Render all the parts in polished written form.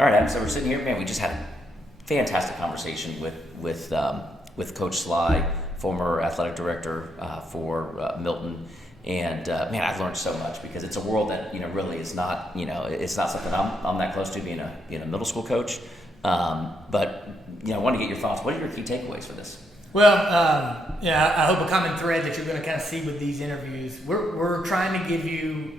All right, Adam. So we're sitting here, man. We just had a fantastic conversation with Coach Sly, former athletic director for Milton, and man, I've learned so much because it's a world that really is not it's not something I'm that close to being a middle school coach. But I want to get your thoughts. What are your key takeaways for this? Well, I hope a common thread that you're going to kind of see with these interviews. We're trying to give you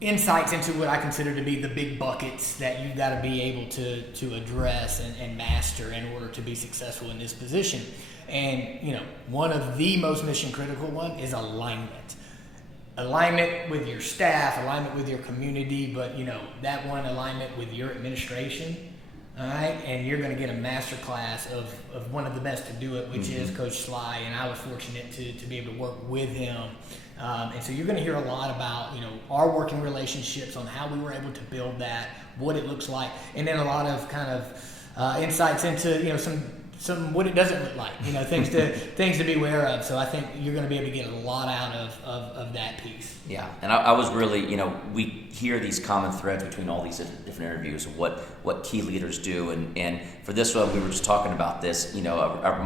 insights into what I consider to be the big buckets that you've got to be able to address and master in order to be successful in this position. And, one of the most mission critical one is alignment. Alignment with your staff, alignment with your community, but, that one alignment with your administration. All right, and you're going to get a master class of one of the best to do it, which is Coach Sly, and I was fortunate to be able to work with him. And so you're going to hear a lot about, our working relationships, on how we were able to build that, what it looks like, and then a lot of kind of insights into, some what it doesn't look like, things to be aware of. So I think you're going to be able to get a lot out of that piece. Yeah, and I was really, we hear these common threads between all these different interviews of what key leaders do, and for this one, we were just talking about this. One of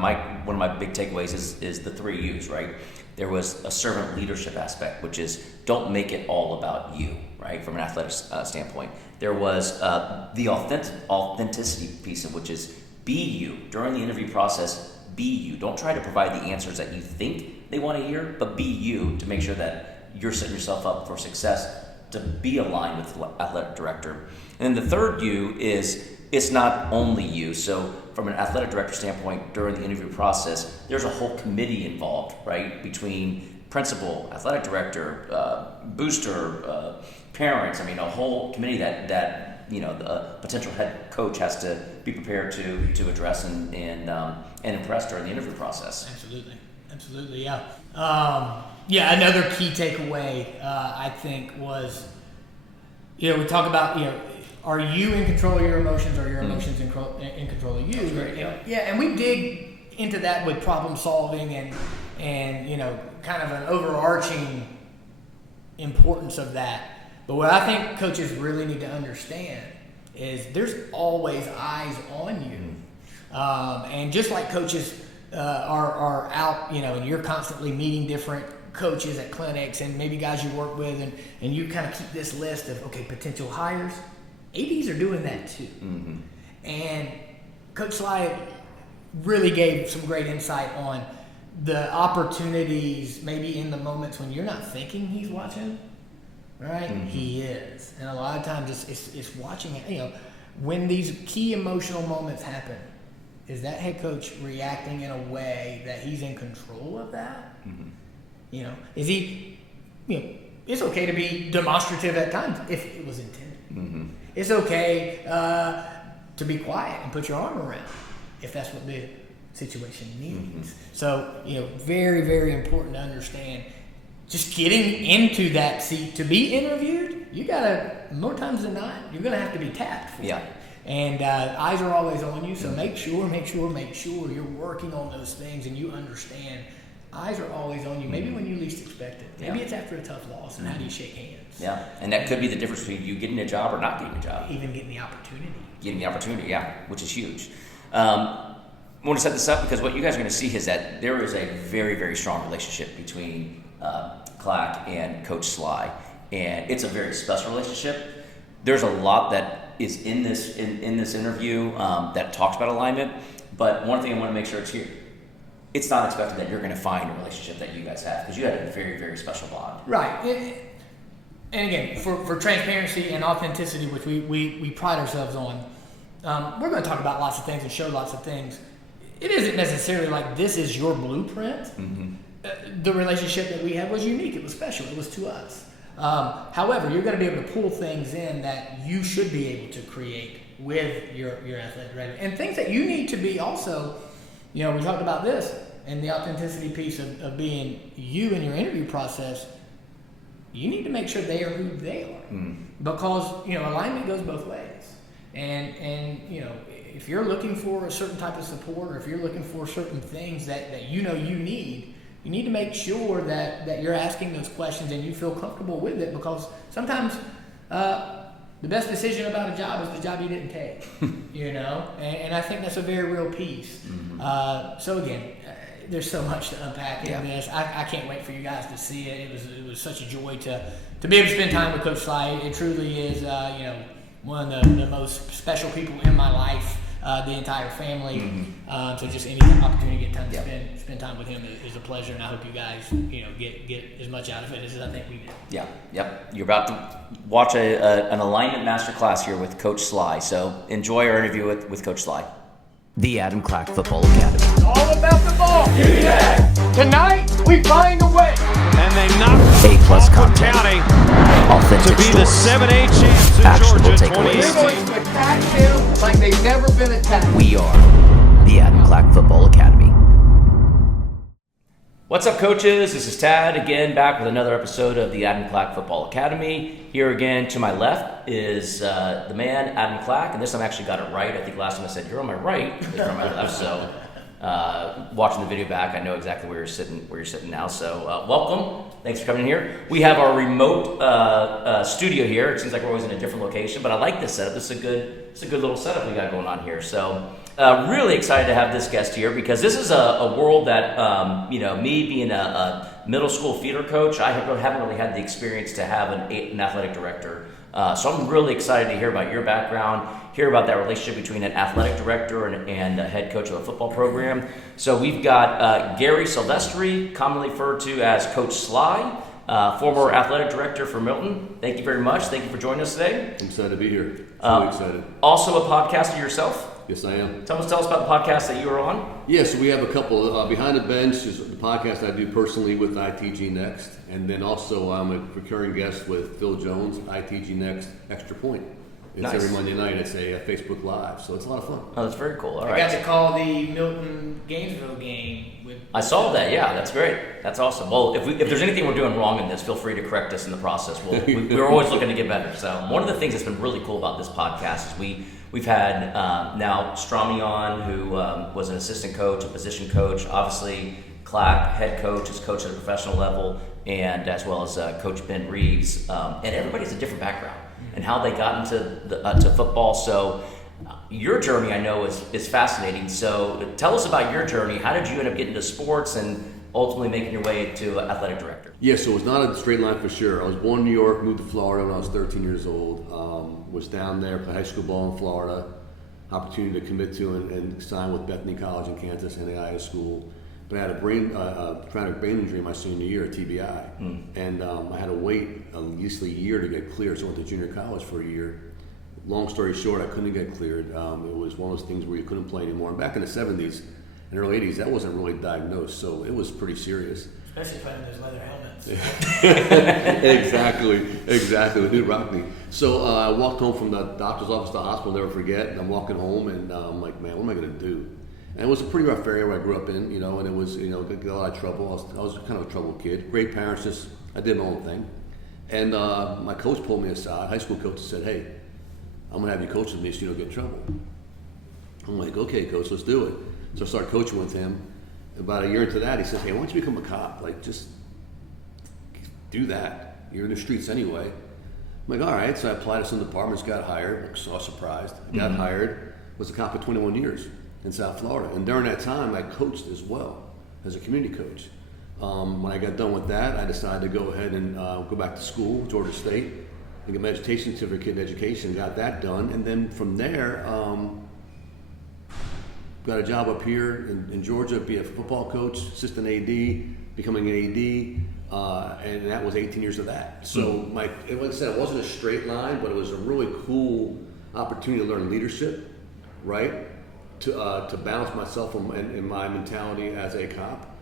my big takeaways is the 3 U's, right? There was a servant leadership aspect, which is don't make it all about you, right? From an athletic standpoint, there was the authenticity piece of which is be you during the interview process. Be you. Don't try to provide the answers that you think they want to hear, but be you to make sure that you're setting yourself up for success, to be aligned with the athletic director. And then the 3rd U is it's not only you. So from an athletic director standpoint, during the interview process, there's a whole committee involved, right? Between principal, athletic director, booster, parents. A whole committee that the potential head coach has to be prepared to address and impress during the interview process. Absolutely, yeah. Another key takeaway I think was, we talk about are you in control of your emotions, or your emotions in control of you? Great, yeah. And we dig into that with problem solving and kind of an overarching importance of that. But what I think coaches really need to understand is there's always eyes on you. And just like coaches are out, and you're constantly meeting different coaches at clinics and maybe guys you work with, and you kind of keep this list of, potential hires, ADs are doing that too. And Coach Sly really gave some great insight on the opportunities maybe in the moments when you're not thinking he's watching. Right? He is. And a lot of times it's watching, when these key emotional moments happen, is that head coach reacting in a way that he's in control of that? Is he, it's okay to be demonstrative at times if it was intended. It's okay to be quiet and put your arm around if that's what the situation needs. So, very, very important to understand. Just getting into that seat to be interviewed, you gotta, more times than not, you're gonna have to be tapped for it. And eyes are always on you, so make sure you're working on those things and you understand eyes are always on you, maybe when you least expect it. Maybe it's after a tough loss, and how do you shake hands? Yeah, and that could be the difference between you getting a job or not getting a job. Even getting the opportunity. Which is huge. I want to set this up because what you guys are going to see is that there is a very, very strong relationship between Clack and Coach Sly, and it's a very special relationship. There's a lot that is in this interview that talks about alignment, but one thing I want to make sure it's here. It's not expected that you're going to find a relationship that you guys have, because you have a very, very special bond. Right. And again, for transparency and authenticity, which we pride ourselves on, we're going to talk about lots of things and show lots of things. It isn't necessarily like this is your blueprint. The relationship that we had was unique. It was special. It was to us. However, you're going to be able to pull things in that you should be able to create with your athletic director, and things that you need to be also. We talked about this and the authenticity piece of being you in your interview process. You need to make sure they are who they are, because alignment goes both ways. And if you're looking for a certain type of support, or if you're looking for certain things that you need, you need to make sure that you're asking those questions and you feel comfortable with it, because sometimes the best decision about a job is the job you didn't take, and I think that's a very real piece. So again, there's so much to unpack in this. I can't wait for you guys to see it. It was such a joy to be able to spend time with Coach Sly. It truly is, one of the most special people in my life, the entire family. So just any opportunity to get time to spend time with him is a pleasure, and I hope you guys, get as much out of it as I think we did. Yeah, yep. You're about to watch an alignment masterclass here with Coach Sly. So enjoy our interview with Coach Sly. The Adam Clack Football Academy. It's all about the ball. Yeah. Tonight we find a way. And they knock A+ content. County Authentic to be the stories. 7A champs in Actionable Georgia takeaways. 2018. We're going to attack them like they've never been attacked. We are the Adam Clack Football Academy. What's up, coaches? This is Tad again, back with another episode of the Adam Clack Football Academy. Here again to my left is the man, Adam Clack, and this time I actually got it right. I think last time I said you're on my right, but you're on my left. So watching the video back, I know exactly where you're sitting now. So welcome. Thanks for coming in here. We have our remote studio here. It seems like we're always in a different location, but I like this setup. It's a good little setup we got going on here. So really excited to have this guest here because this is a world that, me being a middle school feeder coach, I haven't really had the experience to have an athletic director. So I'm really excited to hear about your background, hear about that relationship between an athletic director and a head coach of a football program. So we've got Gary Silvestri, commonly referred to as Coach Sly, former athletic director for Milton. Thank you very much. Thank you for joining us today. I'm excited to be here. Really excited. Also a podcaster yourself. Yes, I am. Tell us about the podcast that you were on. Yeah, so we have a couple. Behind the Bench is the podcast I do personally with ITG Next. And then also I'm a recurring guest with Phil Jones, ITG Next Extra Point. It's Nice. every Monday night. It's a Facebook Live, so it's a lot of fun. Oh, that's very cool. All I right. got to call the Milton Gainesville game with. I saw that. Yeah, that's great. That's awesome. Well, if there's anything we're doing wrong in this, feel free to correct us in the process. We're always looking to get better. So one of the things that's been really cool about this podcast is we've had now Strami on, who was an assistant coach, a position coach, obviously Clack, head coach, is coach at a professional level, and as well as Coach Ben Reeves. And everybody's a different background and how they got into to football. So your journey, I know, is fascinating. So tell us about your journey. How did you end up getting into sports and ultimately making your way to athletic director? Yeah, so it's not a straight line for sure. I was born in New York, moved to Florida when I was 13 years old. Was down there, played high school ball in Florida. Opportunity to commit to and sign with Bethany College in Kansas, NAIA school. But I had a traumatic brain injury my senior year at TBI. And I had to wait at least a year to get cleared, so I went to junior college for a year. Long story short, I couldn't get cleared. It was one of those things where you couldn't play anymore. And back in the 70s and early 80s, that wasn't really diagnosed, so it was pretty serious. Especially playing those leather helmets. Exactly. It did rock me. So I walked home from the doctor's office to the hospital, never forget. And I'm walking home, and I'm like, man, what am I going to do? And it was a pretty rough area where I grew up in, and it was, got a lot of trouble. I was kind of a troubled kid. Great parents, I did my own thing. And my coach pulled me aside, high school coach, said, hey, I'm going to have you coach with me so you don't get in trouble. I'm like, okay, coach, let's do it. So I started coaching with him. About a year into that, he says, hey, why don't you become a cop? Like, just do that. You're in the streets anyway. I'm like, all right. So I applied to some departments, got hired. So I was surprised. Got hired, was a cop for 21 years in South Florida. And during that time, I coached as well as a community coach. When I got done with that, I decided to go ahead and go back to school, Georgia State, and get my education certificate in education. Got that done. And then from there, got a job up here in Georgia, be a football coach, assistant AD, becoming an AD, and that was 18 years of that. So like I said, it wasn't a straight line, but it was a really cool opportunity to learn leadership, right? To balance myself in my mentality as a cop,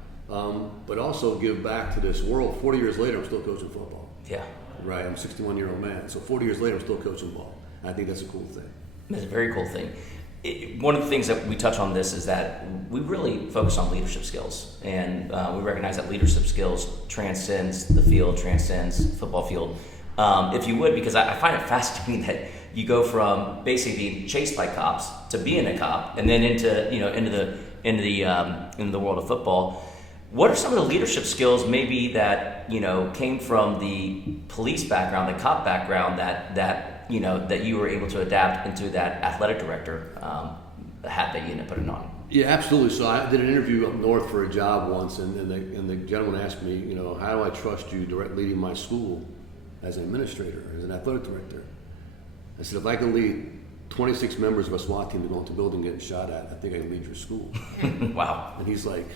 but also give back to this world. 40 years later, I'm still coaching football. Yeah. Right, I'm a 61-year-old man. So 40 years later, I'm still coaching ball. And I think that's a cool thing. That's a very cool thing. One of the things that we touch on this is that we really focus on leadership skills, and we recognize that leadership skills transcends the field, transcends football field. If you would, because I find it fascinating that you go from basically being chased by cops to being a cop, and then into the world of football. What are some of the leadership skills maybe that came from the police background, the cop background that that you were able to adapt into that athletic director hat that you ended up putting on. Yeah, absolutely. So I did an interview up north for a job once, and the gentleman asked me, how do I trust you leading my school as an administrator, as an athletic director? I said, if I can lead 26 members of a SWAT team to go into a building getting shot at, I think I can lead your school. Wow. And he's like,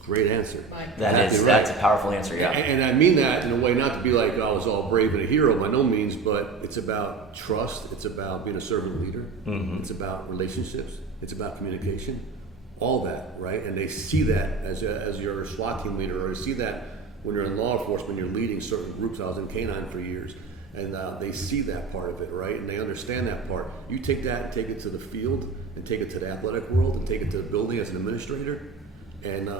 great answer. That's a powerful answer, yeah. And I mean that in a way, not to be like, I was all brave and a hero, by no means, but it's about trust. It's about being a servant leader. Mm-hmm. It's about relationships. It's about communication. All that, right? And they see that as your SWAT team leader, or they see that when you're in law enforcement, you're leading certain groups. I was in K-9 for years. And they see that part of it, right? And they understand that part. You take that and take it to the field, and take it to the athletic world, and take it to the building as an administrator, and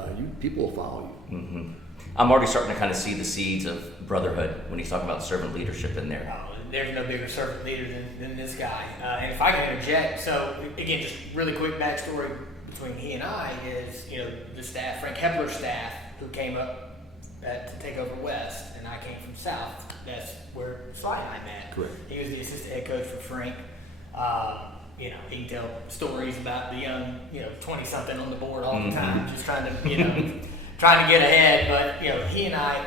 people will follow you. Mm-hmm. I'm already starting to kind of see the seeds of brotherhood when he's talking about servant leadership in there. Oh, there's no bigger servant leader than this guy. And if I can interject, so again, just really quick backstory between he and I is, the staff, Frank Hepler's staff, who came up to take over West, and I came from South. That's where Sly and I met. Correct. He was the assistant head coach for Frank. He can tell stories about the young, 20-something on the board all the time, just trying to, trying to get ahead. But, he and I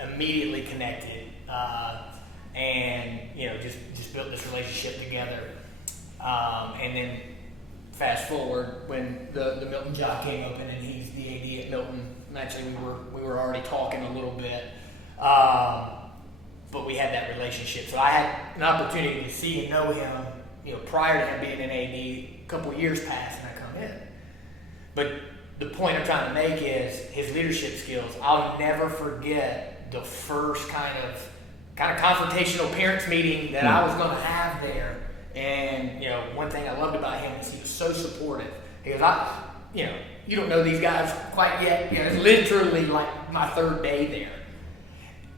immediately connected, and, just built this relationship together. And then fast forward when the Milton job came open, and he's the AD at Milton. Actually, we were already talking a little bit. But we had that relationship. So I had an opportunity to see and know him, prior to him being an AD. A couple years passed and I come in. But the point I'm trying to make is his leadership skills. I'll never forget the first kind of confrontational parents meeting that I was going to have there. And, one thing I loved about him is he was so supportive. He goes, you don't know these guys quite yet. It's literally like my third day there.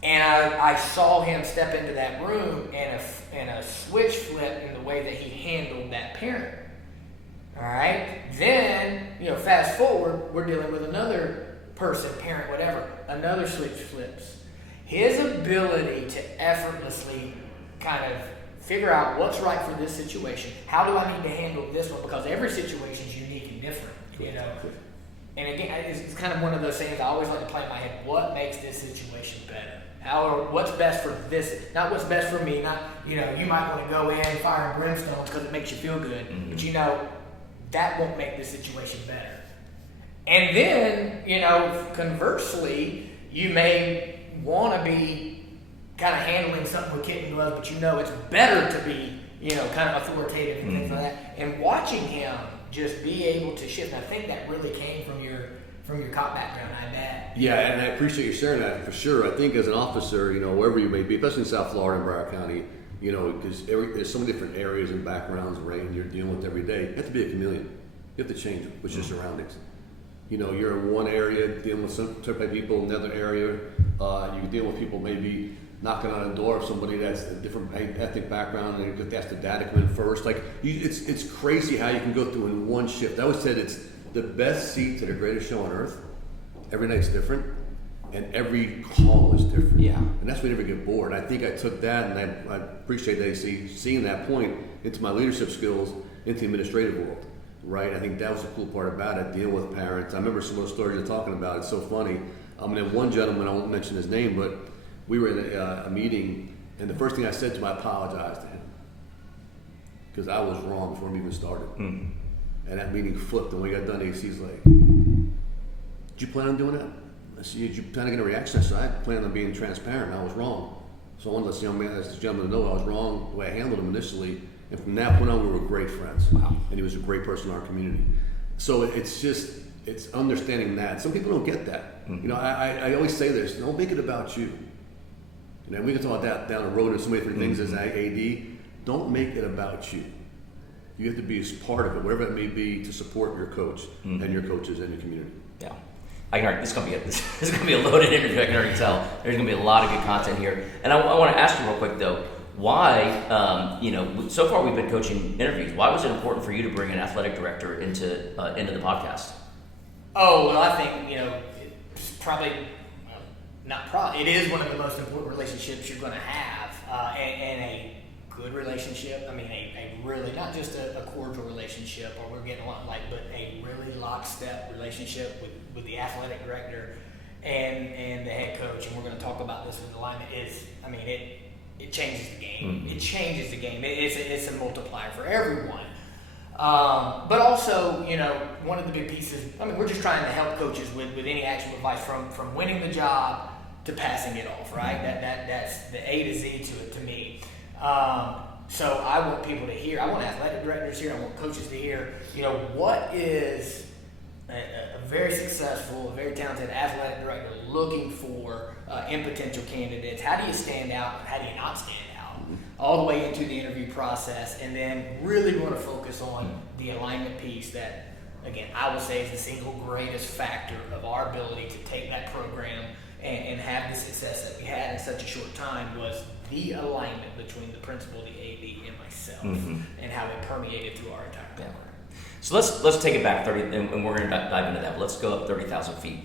And I saw him step into that room, and a switch flipped in the way that he handled that parent. All right? Then, fast forward, we're dealing with another person, parent, whatever. Another switch flips. His ability to effortlessly kind of figure out what's right for this situation. How do I need to handle this one? Because every situation is unique and different, And again, it's kind of one of those things I always like to play in my head. What makes this situation better? What's best for this? Not what's best for me. Not, you might want to go in fire and brimstone because it makes you feel good. Mm-hmm. But that won't make this situation better. And then, conversely, you may want to be kind of handling something with kitten gloves, but it's better to be, kind of authoritative and things like that. And watching him just be able to shift, and I think that really came from your cop background, I bet. Yeah, and I appreciate you sharing that for sure. I think as an officer, wherever you may be, especially in South Florida and Broward County, because there's so many different areas and backgrounds, right, and you're dealing with every day. You have to be a chameleon. You have to change with your surroundings. You're in one area dealing with some type of people, another area, you deal with people maybe knocking on a door of somebody that's a different ethnic background, and you have to ask the dad to come in first. It's crazy how you can go through in one shift. I always said it's the best seat to the greatest show on earth. Every night's different, and every call is different. Yeah. And that's why you never get bored. I think I took that, and I appreciate that seeing that point into my leadership skills into the administrative world, right? I think that was the cool part about it, dealing with parents. I remember some of those stories you're talking about. It's so funny. One gentleman, I won't mention his name, but we were in a meeting, and the first thing I said to him, I apologized to him because I was wrong before we even started. And that meeting flipped, and when we got done, he's like, did you plan on doing that? I said, did you plan on getting a reaction? I said, I planned on being transparent. I was wrong. So I wanted this young man, this gentleman to know I was wrong the way I handled him initially. And from that point on, we were great friends. Wow. And he was a great person in our community. So it's understanding that. Some people don't get that. I always say this, don't make it about you. We can talk about that down the road and so many different things as AD. Don't make it about you. You have to be a part of it, whatever it may be, to support your coach and your coaches and your community. Yeah. I can already, this is going to be a loaded interview, I can already tell. There's going to be a lot of good content here. And I want to ask you real quick, though, why, so far we've been coaching interviews. Why was it important for you to bring an athletic director into the podcast? Oh, well, I think, it's probably, it is one of the most important relationships you're going to have, and a good relationship. I mean, a really, not just a cordial relationship or we're getting along, but a really lockstep relationship with the athletic director and the head coach. And we're going to talk about this with alignment. It changes the game. It changes the game. It's a multiplier for everyone. But also, one of the big pieces, we're just trying to help coaches with any actual advice from winning the job to passing it off, right? That's the A to Z to it to me. So I want people to hear, I want athletic directors here, I want coaches to hear, what is a very successful, a very talented athletic director looking for in potential candidates? How do you stand out and how do you not stand out? All the way into the interview process, and then really want to focus on the alignment piece that, again, I will say is the single greatest factor of our ability to take that program and have the success that we had in such a short time was the alignment between the principal, the AD, and myself, and how it permeated through our entire program. So let's take it back 30, and we're going to dive into that. But let's go up 30,000 feet.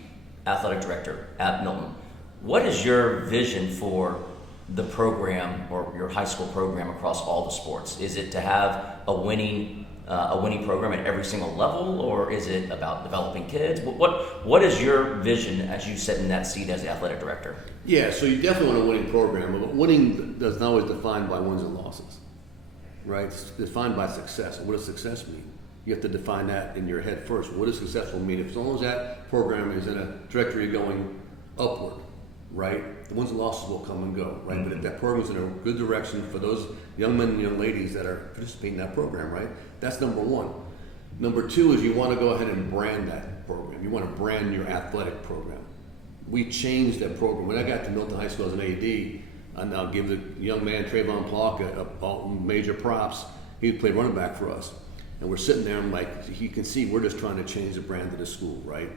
Athletic director at Milton. What is your vision for the program or your high school program across all the sports? Is it to have a winning program at every single level, or is it about developing kids? What is your vision as you sit in that seat as the athletic director? Yeah, so you definitely want a winning program, but winning does not always defined by wins and losses, right? It's defined by success. What does success mean? You have to define that in your head first. What does successful mean? If as long as that program is in a trajectory going upward, right, the wins and losses will come and go, right? But if that program is in a good direction for those young men and young ladies that are participating in that program, right, that's number one. Number two is you want to go ahead and brand that program. You want to brand your athletic program. We changed that program. When I got to Milton High School as an AD, and I'll give the young man Trayvon Plonk a major props. He played running back for us. And we're sitting there and you can see we're just trying to change the brand of the school, right?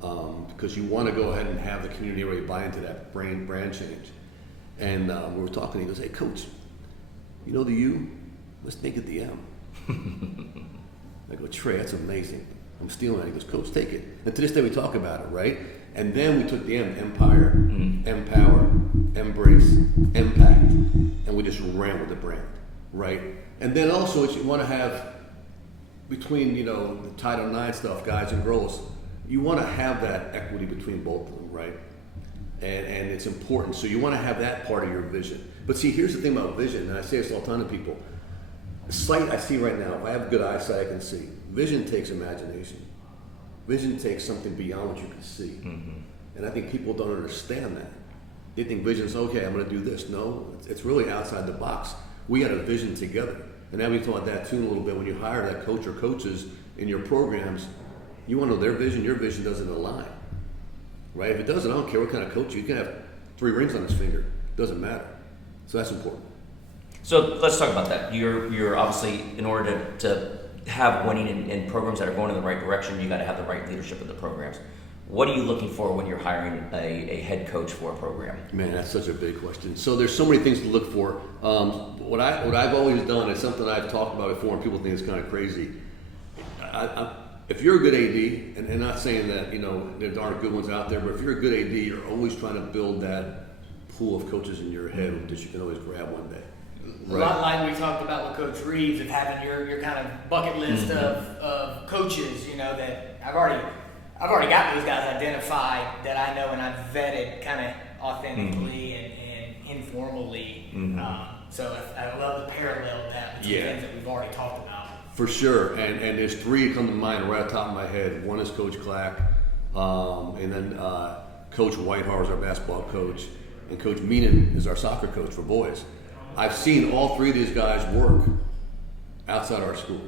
Because you want to go ahead and have the community really buy into that brand change. And we were talking, he goes, "Hey, Coach, you know the U? Let's make it the M." I go, "Trey, that's amazing. I'm stealing it." He goes, "Coach, take it." And to this day we talk about it, right? And then we took the M, Empire, Empower, Embrace, Impact, and we just ran with the brand, right? And then also what you want to have between, the Title IX stuff, guys and girls, you want to have that equity between both of them, right? And it's important. So you want to have that part of your vision. But see, here's the thing about vision, and I say this all the time to people. The sight I see right now, if I have good eyesight, I can see. Vision takes imagination. Vision takes something beyond what you can see. And I think people don't understand that. They think vision's, okay, I'm going to do this. No, it's really outside the box. We had a vision together. And now we talk about that too a little bit. When you hire that coach or coaches in your programs, you want to know their vision, your vision doesn't align, right? If it doesn't, I don't care what kind of coach you can have 3 rings on his finger. It doesn't matter. So that's important. So let's talk about that. You're obviously, in order to have winning in programs that are going in the right direction, you got to have the right leadership of the programs. What are you looking for when you're hiring a head coach for a program? Man, that's such a big question. So there's so many things to look for. What I've always done is something I've talked about before, and people think it's kind of crazy. If you're a good AD, and not saying that there aren't good ones out there, but if you're a good AD, you're always trying to build that pool of coaches in your head that you can always grab one day. Right. A lot like we talked about with Coach Reeves of having your kind of bucket list of coaches, that I've already got those guys identified that I know and I've vetted kind of authentically and informally. So I love the parallel of that between things that we've already talked about. For sure, and there's 3 that come to mind right off the top of my head. One is Coach Clack, and then Coach Whitehar is our basketball coach, and Coach Meenan is our soccer coach for boys. I've seen all 3 of these guys work outside our school.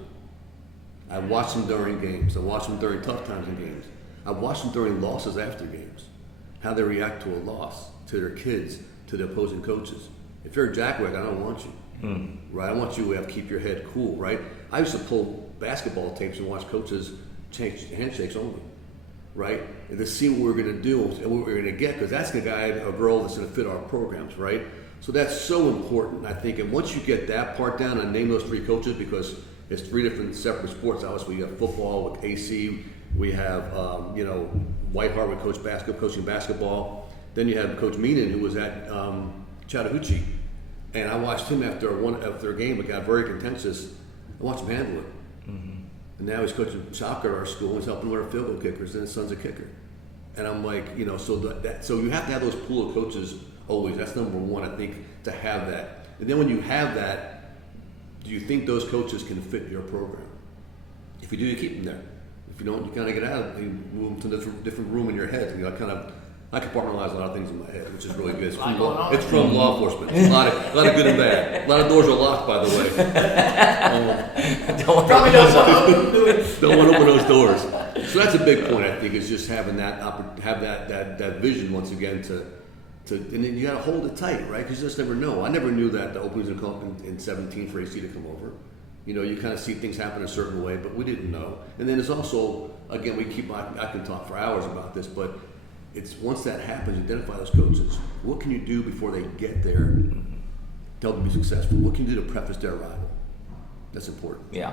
I've watched them during games. I've watched them during tough times in games. I've watched them during losses after games, how they react to a loss, to their kids, to the opposing coaches. If you're a jackwhack, I don't want you, right? I want you to keep your head cool, right? I used to pull basketball tapes and watch coaches change handshakes only, right? And to see what we're going to do and what we're going to get, because that's the guy or girl that's going to fit our programs, right? So that's so important, I think. And once you get that part down, I name those 3 coaches because it's 3 different separate sports. Obviously, we have football with AC. We have, Whitehart with coaching basketball. Then you have Coach Meenan, who was at Chattahoochee. And I watched him after a game that got very contentious. I watched him handle it. And now he's coaching soccer at our school. And he's helping with our field goal kickers, and his son's a kicker. And I'm like, so you have to have those pool of coaches always. That's number one, I think, to have that. And then when you have that, do you think those coaches can fit your program? If you do, you keep them there. If you don't, you kind of get out of it. You move them to a different room in your head. I compartmentalize a lot of things in my head, which is really good. It's from law enforcement. It's a lot of good and bad. A lot of doors are locked, by the way. Don't want to open those doors. So that's a big point, I think, is just having that vision once again to and then you got to hold it tight, right? Because you just never know. I never knew that the openings would come up in 17 for AC to come over. You kind of see things happen a certain way, but we didn't know. And then there's also, again, I can talk for hours about this, but it's once that happens, identify those coaches. What can you do before they get there to help them be successful? What can you do to preface their arrival? That's important. Yeah.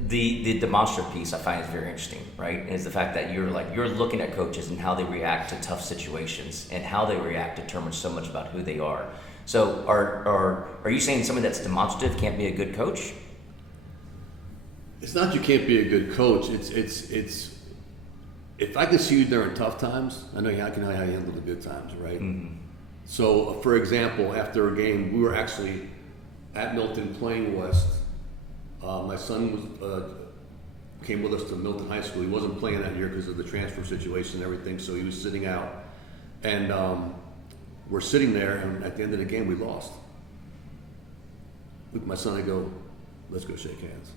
The demonstrative piece I find is very interesting, right? Is the fact that you're looking at coaches and how they react to tough situations, and how they react determines so much about who they are. So are you saying somebody that's demonstrative can't be a good coach? It's not you can't be a good coach. It's if I can see you during tough times, I know how you handle the good times, right? Mm-hmm. So, for example, after a game, we were actually at Milton playing West. My son came with us to Milton High School. He wasn't playing that year because of the transfer situation and everything, so he was sitting out. And we're sitting there, and at the end of the game, we lost. Look at my son, I go, let's go shake hands.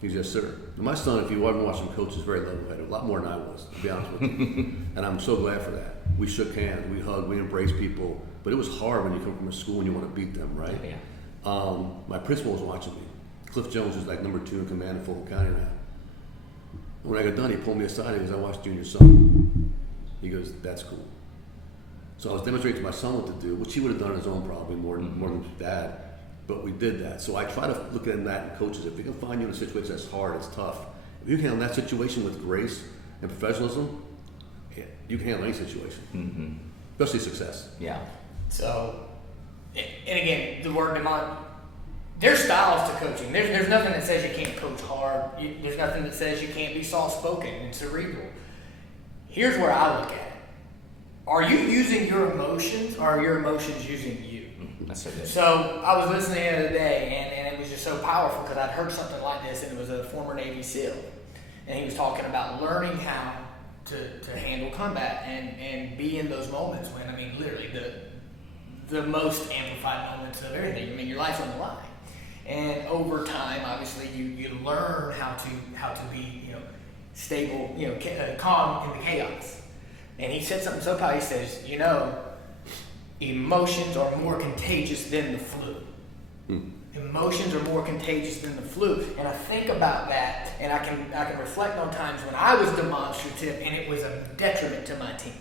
He's yes, sir. And my son, if you haven't watched him coach, is very level-headed, a lot more than I was, to be honest with you. And I'm so glad for that. We shook hands, we hugged, we embraced people. But it was hard when you come from a school and you want to beat them, right? Yeah. My principal was watching me. Cliff Jones is like number 2 in command in Fulton County now. And when I got done, he pulled me aside. He goes, I watched you and your son. He goes, that's cool. So I was demonstrating to my son what to do, which he would have done on his own probably more than his dad. But we did that. So I try to look at that in coaches. If they can find you in a situation that's hard, it's tough. If you can handle that situation with grace and professionalism, you can handle any situation, especially success. Yeah. So, and again, the word there's styles to coaching. There's nothing that says you can't coach hard. There's nothing that says you can't be soft-spoken and cerebral. Here's where I look at it. Are you using your emotions, or are your emotions using you? That's so good. So I was listening the other day, and it was just so powerful because I'd heard something like this, and it was a former Navy SEAL. And he was talking about learning how to handle combat and be in those moments when, literally the most amplified moments of everything. Your life's on the line. And over time, obviously, you learn how to be, stable, calm in the chaos. And he said something so powerful. He says, emotions are more contagious than the flu. Emotions are more contagious than the flu. And I think about that, and I can reflect on times when I was demonstrative and it was a detriment to my team.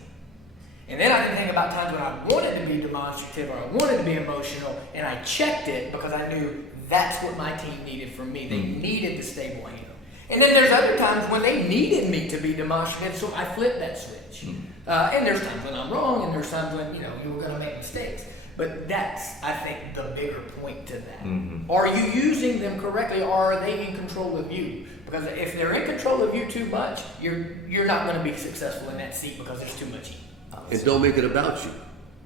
And then I can think about times when I wanted to be demonstrative or I wanted to be emotional, and I checked it because I knew that's what my team needed from me. They needed the stable handle. And then there's other times when they needed me to be demonstrative, so I flipped that switch. And there's times when I'm wrong, and there's times when, you were going to make mistakes. But that's, I think, the bigger point to that. Are you using them correctly, or are they in control of you? Because if they're in control of you too much, you're not going to be successful in that seat because there's too much heat. And don't make it about you,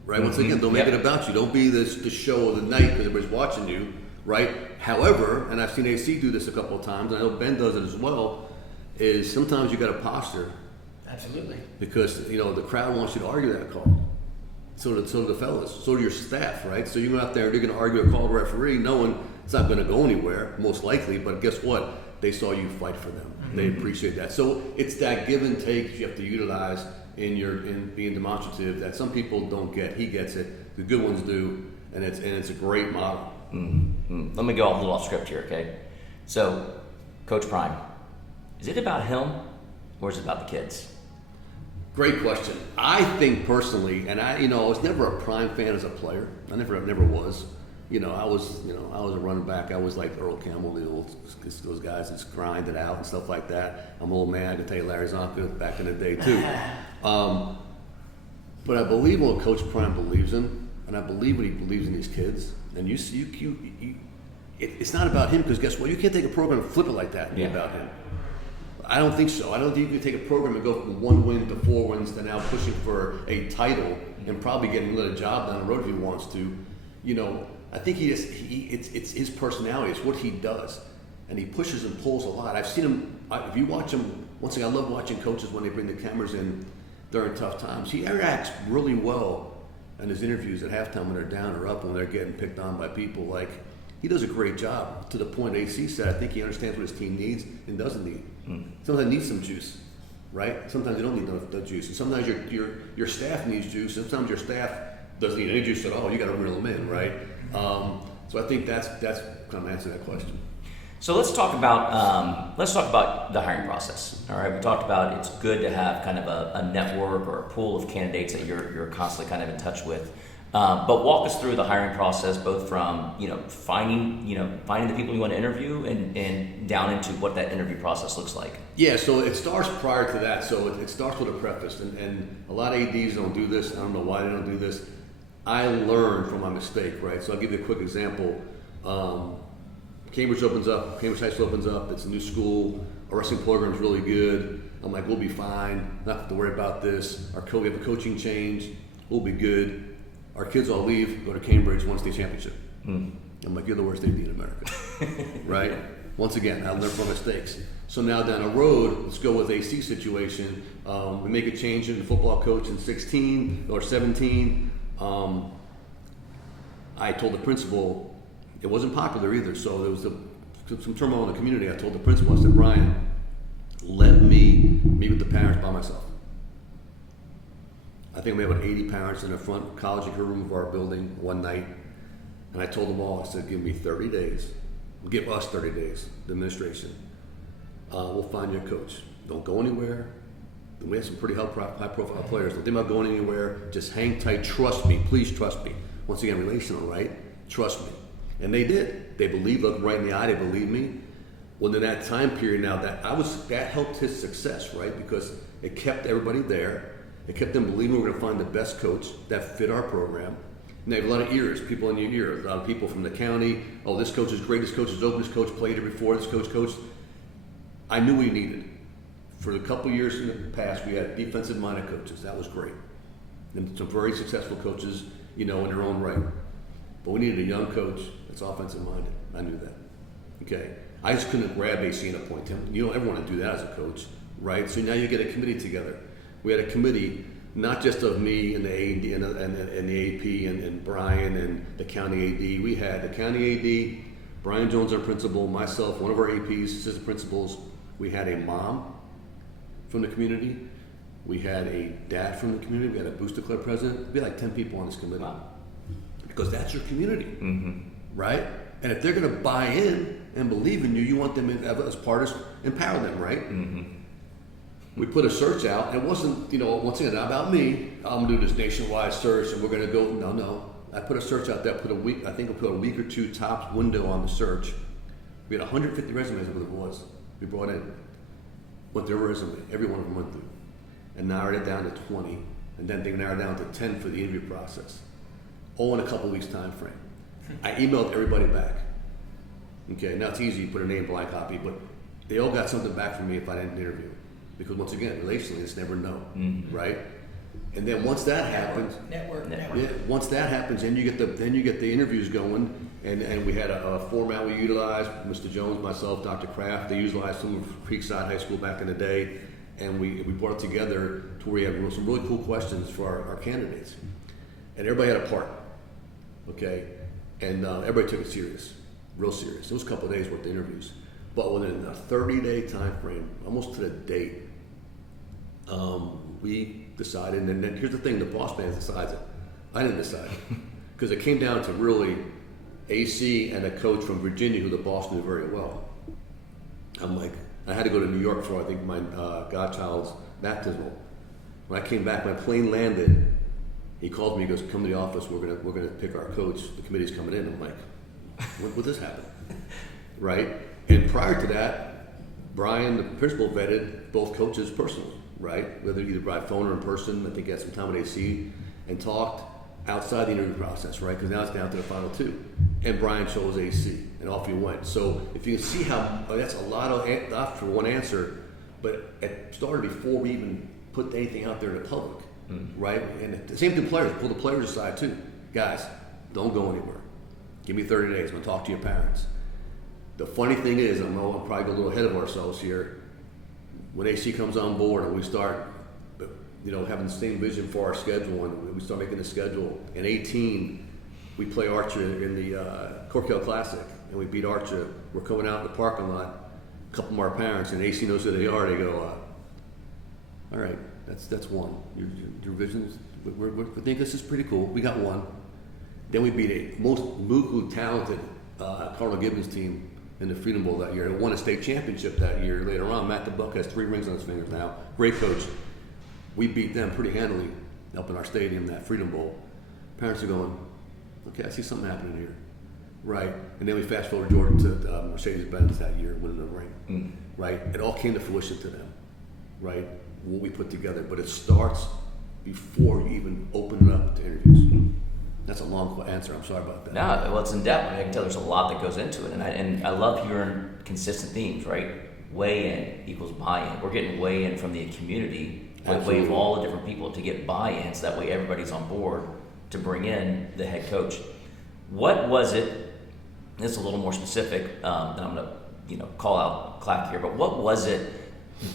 right? Once again, don't make it about you. Don't be the show of the night because everybody's watching you, right? However, and I've seen AC do this a couple of times, and I know Ben does it as well, is sometimes you got to posture. Absolutely. Because, the crowd wants you to argue that call. So do the fellas. So do your staff, right? So you go out there and you're going to argue a call to referee knowing it's not going to go anywhere, most likely, but guess what? They saw you fight for them. They appreciate that. So it's that give and take you have to utilize in being demonstrative that some people don't get. He gets it. The good ones do, and it's a great model. Let me go a little off script here, okay? So, Coach Prime, is it about him or is it about the kids? Great question. I think personally, and I was never a Prime fan as a player. I never was. I was a running back. I was like Earl Campbell, those guys that just grind it out and stuff like that. I'm an old man. I can tell you Larry Zonka back in the day too. But I believe in what Coach Prime believes in, and I believe what he believes in these kids. And it's not about him, because guess what? You can't take a program and flip it like that and be about him. I don't think so. I don't think you can take a program and go from 1 win to 4 wins to now pushing for a title and probably getting another job down the road if he wants to. I think it's his personality. It's what he does, and he pushes and pulls a lot. I've seen him. If you watch him, once again, I love watching coaches when they bring the cameras in during tough times. He reacts really well in his interviews at halftime when they're down or up, when they're getting picked on by people. Like, he does a great job, to the point AC said, I think he understands what his team needs and doesn't need. Sometimes they need some juice, right? Sometimes they don't need the juice. And sometimes your staff needs juice. Sometimes your staff doesn't need any juice at all. You got to reel them in, right? So I think that's kind of answering that question. So let's talk about the hiring process. All right, we talked about it's good to have kind of a network or a pool of candidates that you're constantly kind of in touch with. But walk us through the hiring process, both from finding the people you want to interview and down into what that interview process looks like. Yeah, so it starts prior to that. So it starts with a preface, and a lot of ADs don't do this. I don't know why they don't do this. I learned from my mistake, right? So I'll give you a quick example. Cambridge High School opens up. It's a new school. Our wrestling program's really good. I'm like, we'll be fine. Not have to worry about this. We have a coaching change. We'll be good. Our kids all leave, go to Cambridge, won state championship. I'm like, you're the worst AD in America, right? Once again, I learned from mistakes. So now down the road, let's go with AC situation. We make a change in the football coach in 16 or 17. I told the principal, it wasn't popular either, so there was some turmoil in the community. I told the principal, I said, Brian, let me meet with the parents by myself. I think we had about 80 parents in the front college room of our building one night. And I told them all, I said, give me 30 days. Give us 30 days, the administration. We'll find you a coach. Don't go anywhere. We have some pretty high profile players. Don't think about going anywhere. Just hang tight. Trust me. Please trust me. Once again, relational, right? Trust me. And they did. They believed, looked right in the eye, they believed me. Well, in that time period now, that helped his success, right? Because it kept everybody there. It kept them believing we were going to find the best coach that fit our program. And they have a lot of ears, people in your ear, a lot of people from the county. Oh, this coach is great, this coach is open, this coach played here before, this coach coached. I knew we needed. For a couple years in the past, we had defensive-minded coaches. That was great. And some very successful coaches, in their own right. But we needed a young coach that's offensive-minded. I knew that. Okay. I just couldn't grab AC and appoint him. You don't ever want to do that as a coach, right? So now you get a committee together. We had a committee, not just of me and the AD and the AP and Brian and the county AD. We had the county AD, Brian Jones, our principal, myself, one of our APs, assistant principals. We had a mom from the community. We had a dad from the community. We had a Booster Club president. There'd be like 10 people on this committee. Wow. Because that's your community, right? And if they're going to buy in and believe in you, you want them as part of empower them, right? We put a search out. It wasn't, once again, not about me. I'm going to do this nationwide search, and we're going to go. No. I put a search out there. I think we put a week or two tops window on the search. We had 150 resumes, I believe it was. We brought in. Went their resume. Every one of them went through, and narrowed it down to 20, and then they narrowed down to 10 for the interview process. All in a couple weeks time frame. I emailed everybody back. Okay, now it's easy, you put a name blank copy, but they all got something back from me if I didn't interview. Because once again, relationally, it's never no, right? And then once that happens, network. Yeah, once that happens, then you get the interviews going, and we had a format we utilized. Mr. Jones, myself, Dr. Kraft, they utilized some of Creekside High School back in the day, and we brought it together to where we had some really cool questions for our candidates, and everybody had a part. Okay, and everybody took it serious, real serious. It was a couple of days worth of interviews, but within a 30-day time frame, almost to the date, we decided. And then here's the thing: the boss man decides it. I didn't decide because it came down to really AC and a coach from Virginia who the boss knew very well. I'm like, I had to go to New York for I think my godchild's baptismal. When I came back, my plane landed. He called me. He goes, "Come to the office. We're gonna pick our coach. The committee's coming in." I'm like, "When would this happen?" Right? And prior to that, Brian, the principal, vetted both coaches personally. Right? Whether either by phone or in person. I think he had some time with AC and talked. outside the interview process, right? Because now it's down to the final two. And Brian chose AC, and off you went. So if you can see how that's a lot for one answer, but it started before we even put anything out there to the public, right? And the same thing players, pull the players aside too. Guys, don't go anywhere. Give me 30 days. I'm going to talk to your parents. The funny thing is, I know I'm probably a little ahead of ourselves here. When AC comes on board and we start, having the same vision for our schedule, and we start making the schedule, in 18, we play Archer in the Corkhill Classic, and we beat Archer. We're coming out in the parking lot, a couple of our parents, and AC knows who they are. They go, all right, that's one. Your visions, we think this is pretty cool. We got one. Then we beat a most Muku talented Cardinal Gibbons team in the Freedom Bowl that year. They won a state championship that year later on. Matt the Buck has 3 rings on his fingers now. Great coach. We beat them pretty handily up in our stadium, that Freedom Bowl. Parents are going, okay, I see something happening here. Right? And then we fast forward Jordan to Mercedes-Benz that year, winning the ring. Right? It all came to fruition to them. Right? What we put together. But it starts before you even open it up to interviews. That's a long answer. I'm sorry about that. No, well, it's in depth. I can tell there's a lot that goes into it, and I love hearing consistent themes. Right, weigh in equals buy-in. We're getting weigh-in from the community, weigh of all the different people to get buy-in, so that way everybody's on board to bring in the head coach. What was it? This is a little more specific than I'm going to call out Clack here, but what was it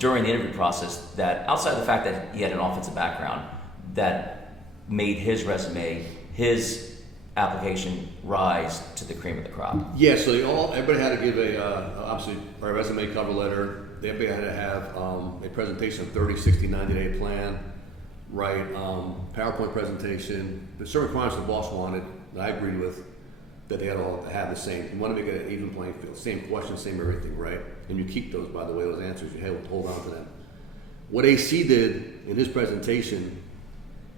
during the interview process that, outside of the fact that he had an offensive background, that made his resume, his application rise to the cream of the crop? Yeah, so everybody had to give obviously our resume, cover letter. Everybody had to have a presentation, 30, 60, 90-day plan, right? PowerPoint presentation. The certain requirements the boss wanted, that I agreed with, that they had all to have the same. You want to make it an even playing field, same questions, same everything, right? And you keep those, by the way, those answers. You hold on to them. What AC did in his presentation,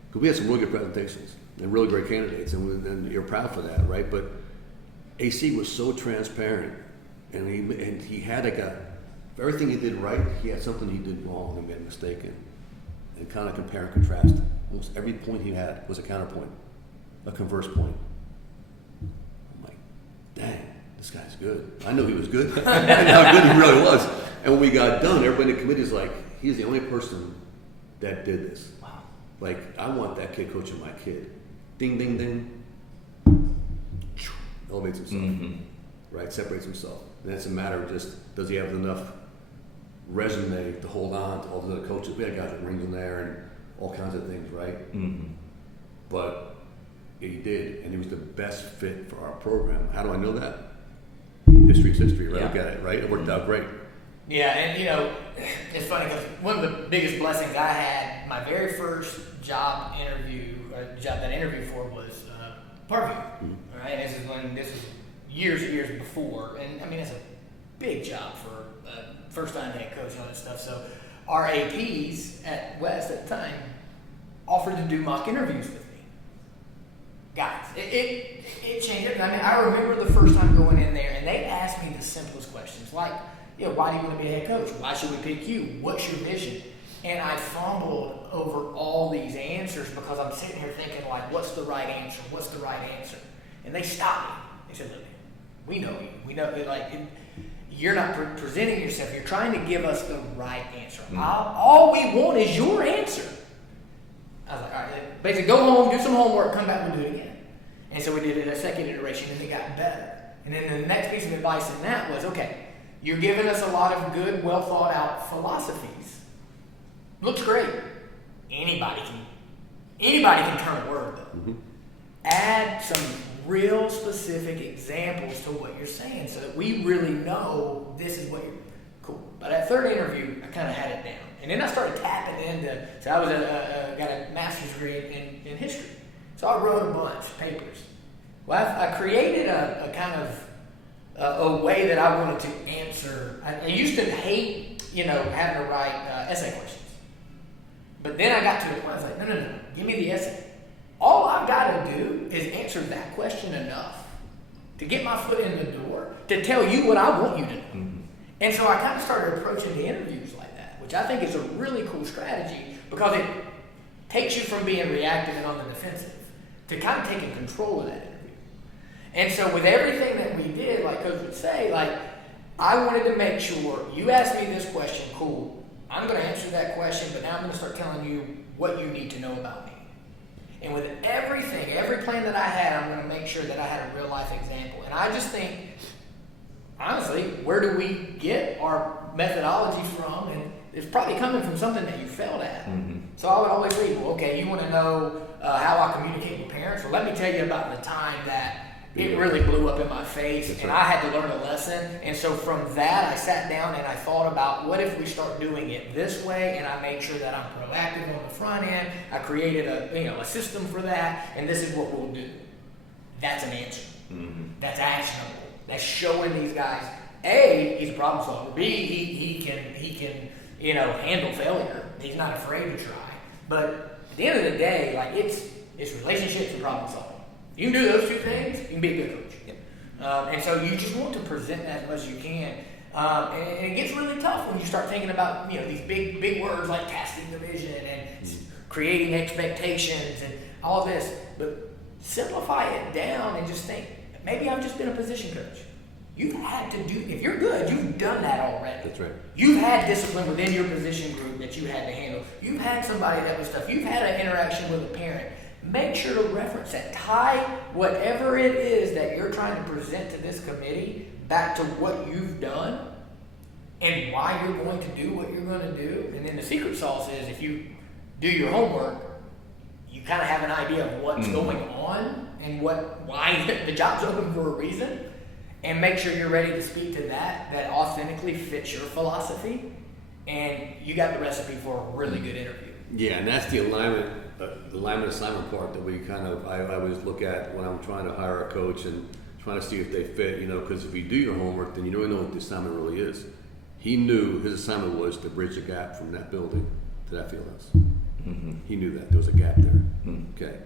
because we had some really good presentations and really great candidates, and you're proud for that, right? But AC was so transparent, and he had for everything he did right, he had something he did wrong and made a mistake in, and kind of compare and contrast. Almost every point he had was a counterpoint, a converse point. I'm like, dang, this guy's good. I knew he was good, and how good he really was. And when we got done, everybody in the committee is like, he's the only person that did this. Wow. Like, I want that kid coaching my kid. Ding, ding, ding. Elevates himself, right? Separates himself. And it's a matter of just, does he have enough resume to hold on to all the other coaches? We had guys with rings in there and all kinds of things, right? But he did, and he was the best fit for our program. How do I know that? History's history, right? Look at it, right? It worked out great. Yeah, and it's funny because one of the biggest blessings I had, my very first job interview, job that I interviewed for was Parkview. All right, this was years and years before, and I mean it's a big job for first time head coach and all that stuff. So our APs at West at the time offered to do mock interviews with me. Guys, it changed it. I mean, I remember the first time going in there, and they asked me the simplest questions, like, why do you want to be a head coach? Why should we pick you? What's your vision? And I fumbled over all these answers because I'm sitting here thinking, like, what's the right answer? What's the right answer? And they stopped me. They said, look, we know you. We know, you're not presenting yourself. You're trying to give us the right answer. All we want is your answer. I was like, all right, basically go home, do some homework, come back and do it again. And so we did it a second iteration, and it got better. And then the next piece of advice in that was, okay, you're giving us a lot of good, well thought out philosophies. Looks great. Anybody can turn a word though. Add some real specific examples to what you're saying so that we really know this is what you're cool. By that third interview, I kind of had it down. And then I started tapping into, so I was got a master's degree in history. So I wrote a bunch of papers. Well, I created a kind of a way that I wanted to answer. I used to hate, having to write essay questions. But then I got to the point, I was like, no, give me the essay. All I've got to do is answer that question enough to get my foot in the door, to tell you what I want you to know. And so I kind of started approaching the interviews like that, which I think is a really cool strategy because it takes you from being reactive and on the defensive to kind of taking control of that interview. And so with everything that we did, like Coach would say, like, I wanted to make sure you asked me this question, cool. I'm going to answer that question, but now I'm going to start telling you what you need to know about me. And with everything, every plan that I had, I'm going to make sure that I had a real life example. And I just think, honestly, where do we get our methodology from? And it's probably coming from something that you failed at. Mm-hmm. So I would always lead, well, okay, you want to know how I communicate with parents? Well, let me tell you about the time that it really blew up in my face. That's and right. I had to learn a lesson. And so from that, I sat down and I thought about, what if we start doing it this way? And I made sure that I'm proactive on the front end. I created a system for that, and this is what we'll do. That's an answer. Mm-hmm. That's actionable. That's showing these guys, A, he's a problem solver. B, he can handle failure. He's not afraid to try. But at the end of the day, like, it's relationships and problem solving. You can do those two things, you can be a good coach. Yep. And so you just want to present that as much as you can. And it gets really tough when you start thinking about these big words like tasking the vision and creating expectations and all this. But simplify it down and just think, maybe I've just been a position coach. You've had to do, if you're good, you've done that already. That's right. You've had discipline within your position group that you had to handle. You've had somebody that was tough. You've had an interaction with a parent. Make sure to reference that. Tie whatever it is that you're trying to present to this committee back to what you've done and why you're going to do what you're going to do. And then the secret sauce is, if you do your homework, you kind of have an idea of what's going on and why the job's open for a reason. And make sure you're ready to speak to that authentically fits your philosophy, and you got the recipe for a really good interview. Yeah, and that's the alignment assignment part that we I always look at when I'm trying to hire a coach and trying to see if they fit, because if you do your homework, then you really know what the assignment really is. He knew his assignment was to bridge the gap from that building to that field house. Mm-hmm. He knew that. There was a gap there. Mm-hmm. Okay.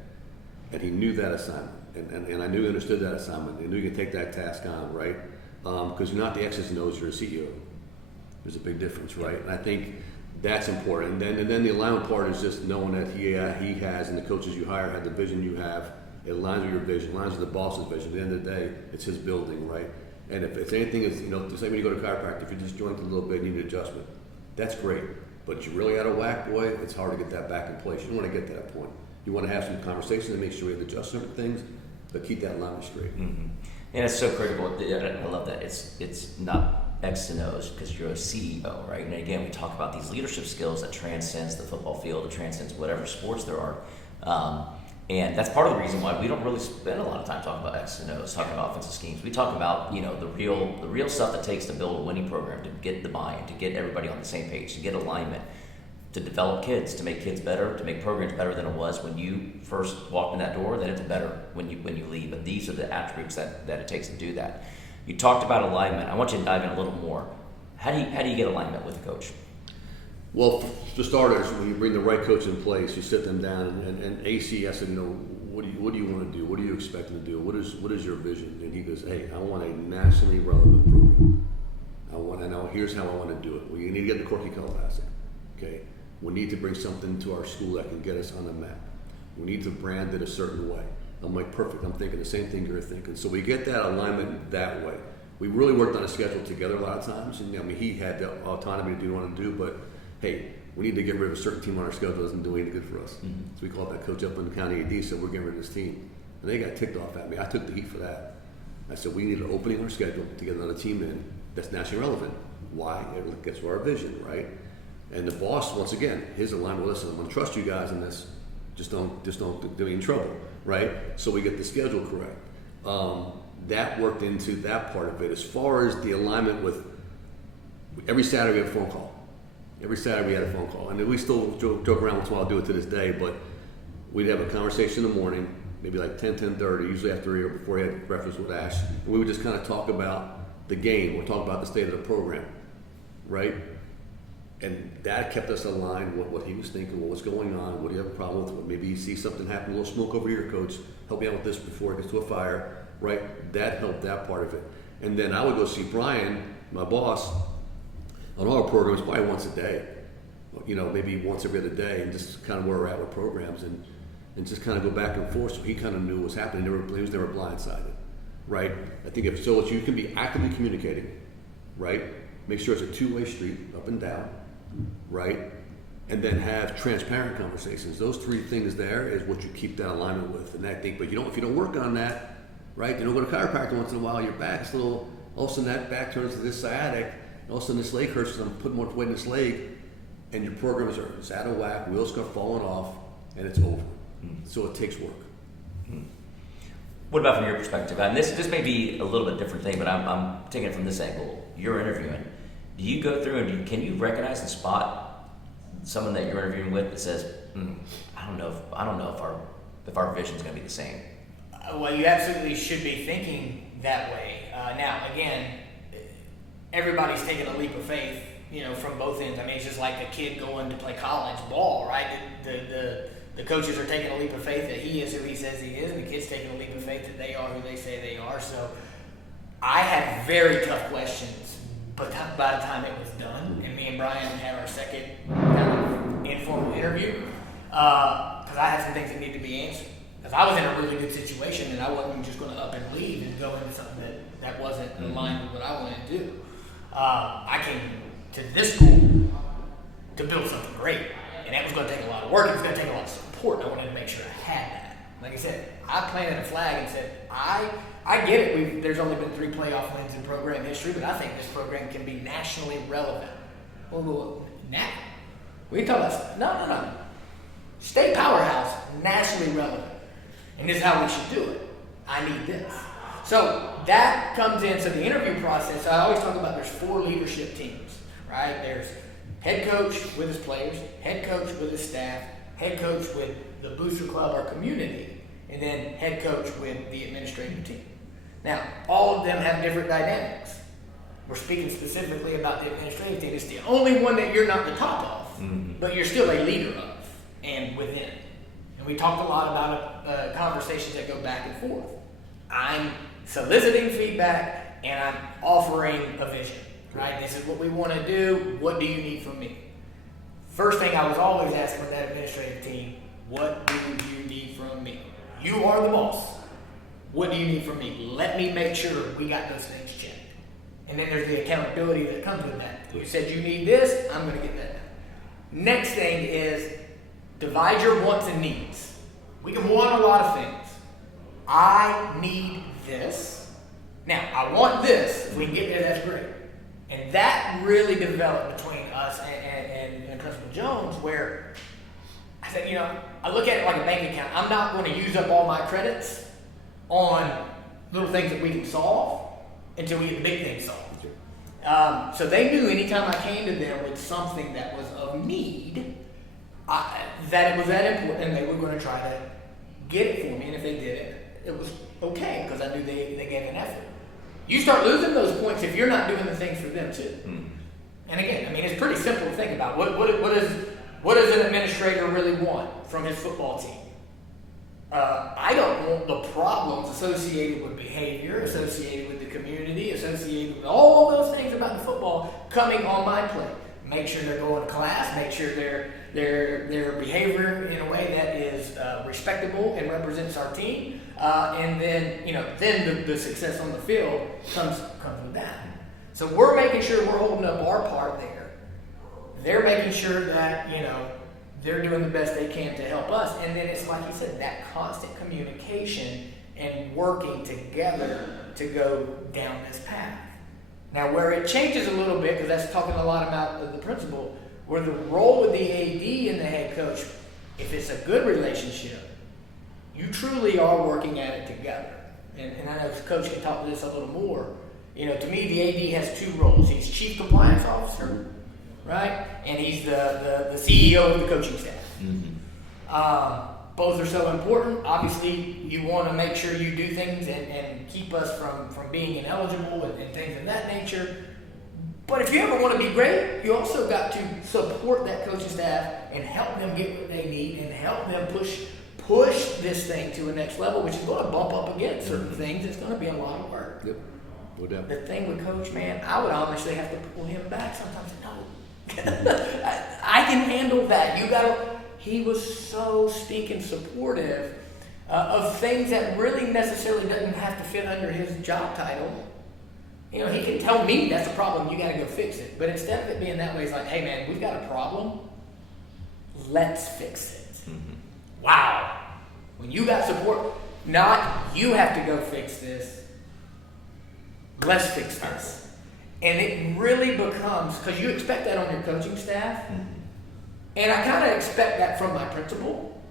And he knew that assignment. And I knew he understood that assignment. He knew he could take that task on, right? Because you're not the X's and O's, you're a CEO. There's a big difference, right? And I think that's important. And then the alignment part is just knowing that he has, and the coaches you hire have the vision you have. It aligns with your vision, aligns with the boss's vision. At the end of the day, it's his building, right? And if it's anything, it's, say when you go to chiropractic, if you just joint a little bit, you need an adjustment. That's great. But you're really out of whack, boy, it's hard to get that back in place. You don't want to get to that point. You want to have some conversation and make sure we adjust certain things, but keep that alignment straight. Mm-hmm. And it's so critical. I love that. It's not X and O's because you're a CEO, right? And again, we talk about these leadership skills that transcends the football field, it transcends whatever sports there are. And that's part of the reason why we don't really spend a lot of time talking about X and O's, talking about offensive schemes. We talk about, the real stuff that takes to build a winning program, to get the buy-in, to get everybody on the same page, to get alignment, to develop kids, to make kids better, to make programs better than it was when you first walked in that door, then it's better when you leave. And these are the attributes that it takes to do that. You talked about alignment. I want you to dive in a little more. How do you get alignment with a coach? Well, for starters, when you bring the right coach in place, you sit them down and AC, I said, what do you want to do? What do you expect them to do? What is your vision? And he goes, hey, I want a nationally relevant program. Here's how I want to do it. Well, you need to get the Corky Color Classic. Okay. We need to bring something to our school that can get us on the map. We need to brand it a certain way. I'm like, perfect. I'm thinking the same thing you're thinking. So we get that alignment that way. We really worked on a schedule together a lot of times. And he had the autonomy to do what he wanted to do, but hey, we need to get rid of a certain team on our schedule that doesn't do anything good for us. Mm-hmm. So we called that coach up in the county AD, said, we're getting rid of this team. And they got ticked off at me. I took the heat for that. I said, we need an opening on our schedule to get another team in that's nationally relevant. Why? It gets to our vision, right? And the boss, once again, his alignment, listen, I'm going to trust you guys in this. Just don't get me in trouble, right? So we get the schedule correct. That worked into that part of it. As far as the alignment with every Saturday we had a phone call. Every Saturday we had a phone call. And we still joke around once in a while, do it to this day, but we'd have a conversation in the morning, maybe like 10:30, usually after or before he had breakfast with Ash. And we would just kind of talk about the game or talk about the state of the program, right? And that kept us aligned with what he was thinking, what was going on, what do you have a problem with, maybe you see something happen, a little smoke over here, coach, help me out with this before it gets to a fire, right? That helped that part of it. And then I would go see Brian, my boss, on all our programs probably once a day, maybe once every other day, and just kind of where we're at with programs. And and just kind of go back and forth. So he kind of knew what was happening. He was never blindsided, right? I think if so, you can be actively communicating, right? Make sure it's a two-way street, up and down, right? And then have transparent conversations. Those three things there is what you keep that alignment with. And I think, but if you don't work on that, right? You don't go to chiropractor once in a while. Your back's a little. All of a sudden that back turns to this sciatic. All of a sudden this leg hurts because I'm putting more weight in this leg, and your programs are out of whack. Wheels start falling off, and it's over. So it takes work. What about from your perspective? And this may be a little bit different thing, but I'm taking it from this angle. You're interviewing. Do you go through and can you recognize and spot someone that you're interviewing with that says, I don't know if our vision's going to be the same? Well, you absolutely should be thinking that way. Now, again, everybody's taking a leap of faith, from both ends. I mean, it's just like a kid going to play college ball, right? The coaches are taking a leap of faith that he is who he says he is, and the kid's taking a leap of faith that they are who they say they are. So I had very tough questions, but by the time it was done, and me and Brian had our second kind of informal interview, because I had some things that needed to be answered. Because I was in a really good situation, and I wasn't just going to up and leave and go into something that wasn't in line with what I wanted to do. I came to this school to build something great, and that was going to take a lot of work. It was going to take a lot of support. I wanted to make sure I had that. Like I said, I planted a flag and said, I get it. There's only been 3 playoff wins in program history, but I think this program can be nationally relevant. Well, now, we talk about no. State powerhouse, nationally relevant. And this is how we should do it. I need this. So that comes in. So the interview process, I always talk about there's 4 leadership teams, right? There's head coach with his players, head coach with his staff, head coach with the booster club or community, and then head coach with the administrative team. Now, all of them have different dynamics. We're speaking specifically about the administrative team. It's the only one that you're not the top of, but you're still a leader of and within. And we talked a lot about conversations that go back and forth. I'm soliciting feedback and I'm offering a vision, right? This is what we want to do. What do you need from me? First thing I was always asking with that administrative team, what do you need from me? You are the boss. What do you need from me? Let me make sure we got those things checked. And then there's the accountability that comes with that. You said you need this, I'm going to get that done. Next thing is divide your wants and needs. We can want a lot of things. I need this. Now, I want this. If we can get there, that's great. And that really developed between us and Principal Jones, where I said, I look at it like a bank account. I'm not going to use up all my credits on little things that we can solve until we get the big things solved. So they knew anytime I came to them with something that was of need, that it was that important, and they were going to try to get it for me. And if they did it, it was okay, because I knew they gave an effort. You start losing those points if you're not doing the things for them too. And again, it's pretty simple to think about. What does an administrator really want from his football team? I don't want the problems associated with behavior, associated with the community, associated with all those things about the football coming on my plate. Make sure they're going to class, make sure their behavior in a way that is respectable and represents our team, and then the success on the field comes with that. So we're making sure we're holding up our part there. They're making sure that they're doing the best they can to help us, and then it's like you said, that constant communication and working together to go down this path. Now, where it changes a little bit, because that's talking a lot about the principal, where the role with the AD and the head coach, if it's a good relationship, you truly are working at it together. And I know the coach can talk to this a little more. To me, the AD has 2 roles. He's chief compliance officer, right? And he's the CEO of the coaching staff. Both are so important. Obviously, you want to make sure you do things and keep us from being ineligible and things of that nature. But if you ever want to be great, you also got to support that coaching staff and help them get what they need and help them push this thing to a next level, which is going to bump up against certain things. It's going to be a lot of work. Yep. No doubt. The thing with Coach, man, I would honestly have to pull him back sometimes. No, I can handle that. he was so stinking supportive of things that really necessarily doesn't have to fit under his job title. You know, he can tell me that's a problem, you gotta go fix it. But instead of it being that way, it's like, hey man, we've got a problem, let's fix it. Mm-hmm. Wow. When you got support, not you have to go fix this, let's fix this. And it really becomes, because you expect that on your coaching staff, and I kind of expect that from my principal,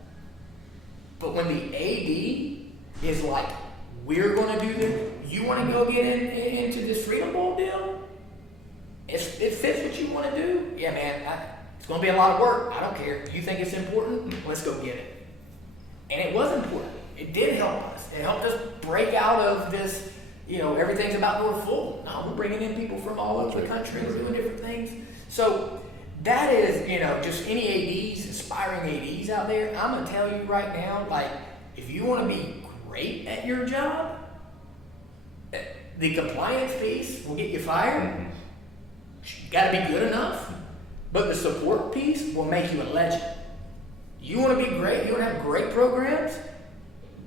but when the AD is like, we're going to do this, you want to go get into this Freedom Bowl deal? It fits what you want to do? Yeah, man, it's going to be a lot of work. I don't care. You think it's important? Let's go get it. And it was important. It did help us. It helped us break out of this, you know, everything's about North Full. No, we're bringing in people from all over the country and doing different things. So that is, you know, just any ADs, aspiring ADs out there, I'm going to tell you right now, like, if you want to be great at your job, the compliance piece will get you fired. You got to be good enough, but the support piece will make you a legend. You want to be great, you want to have great programs,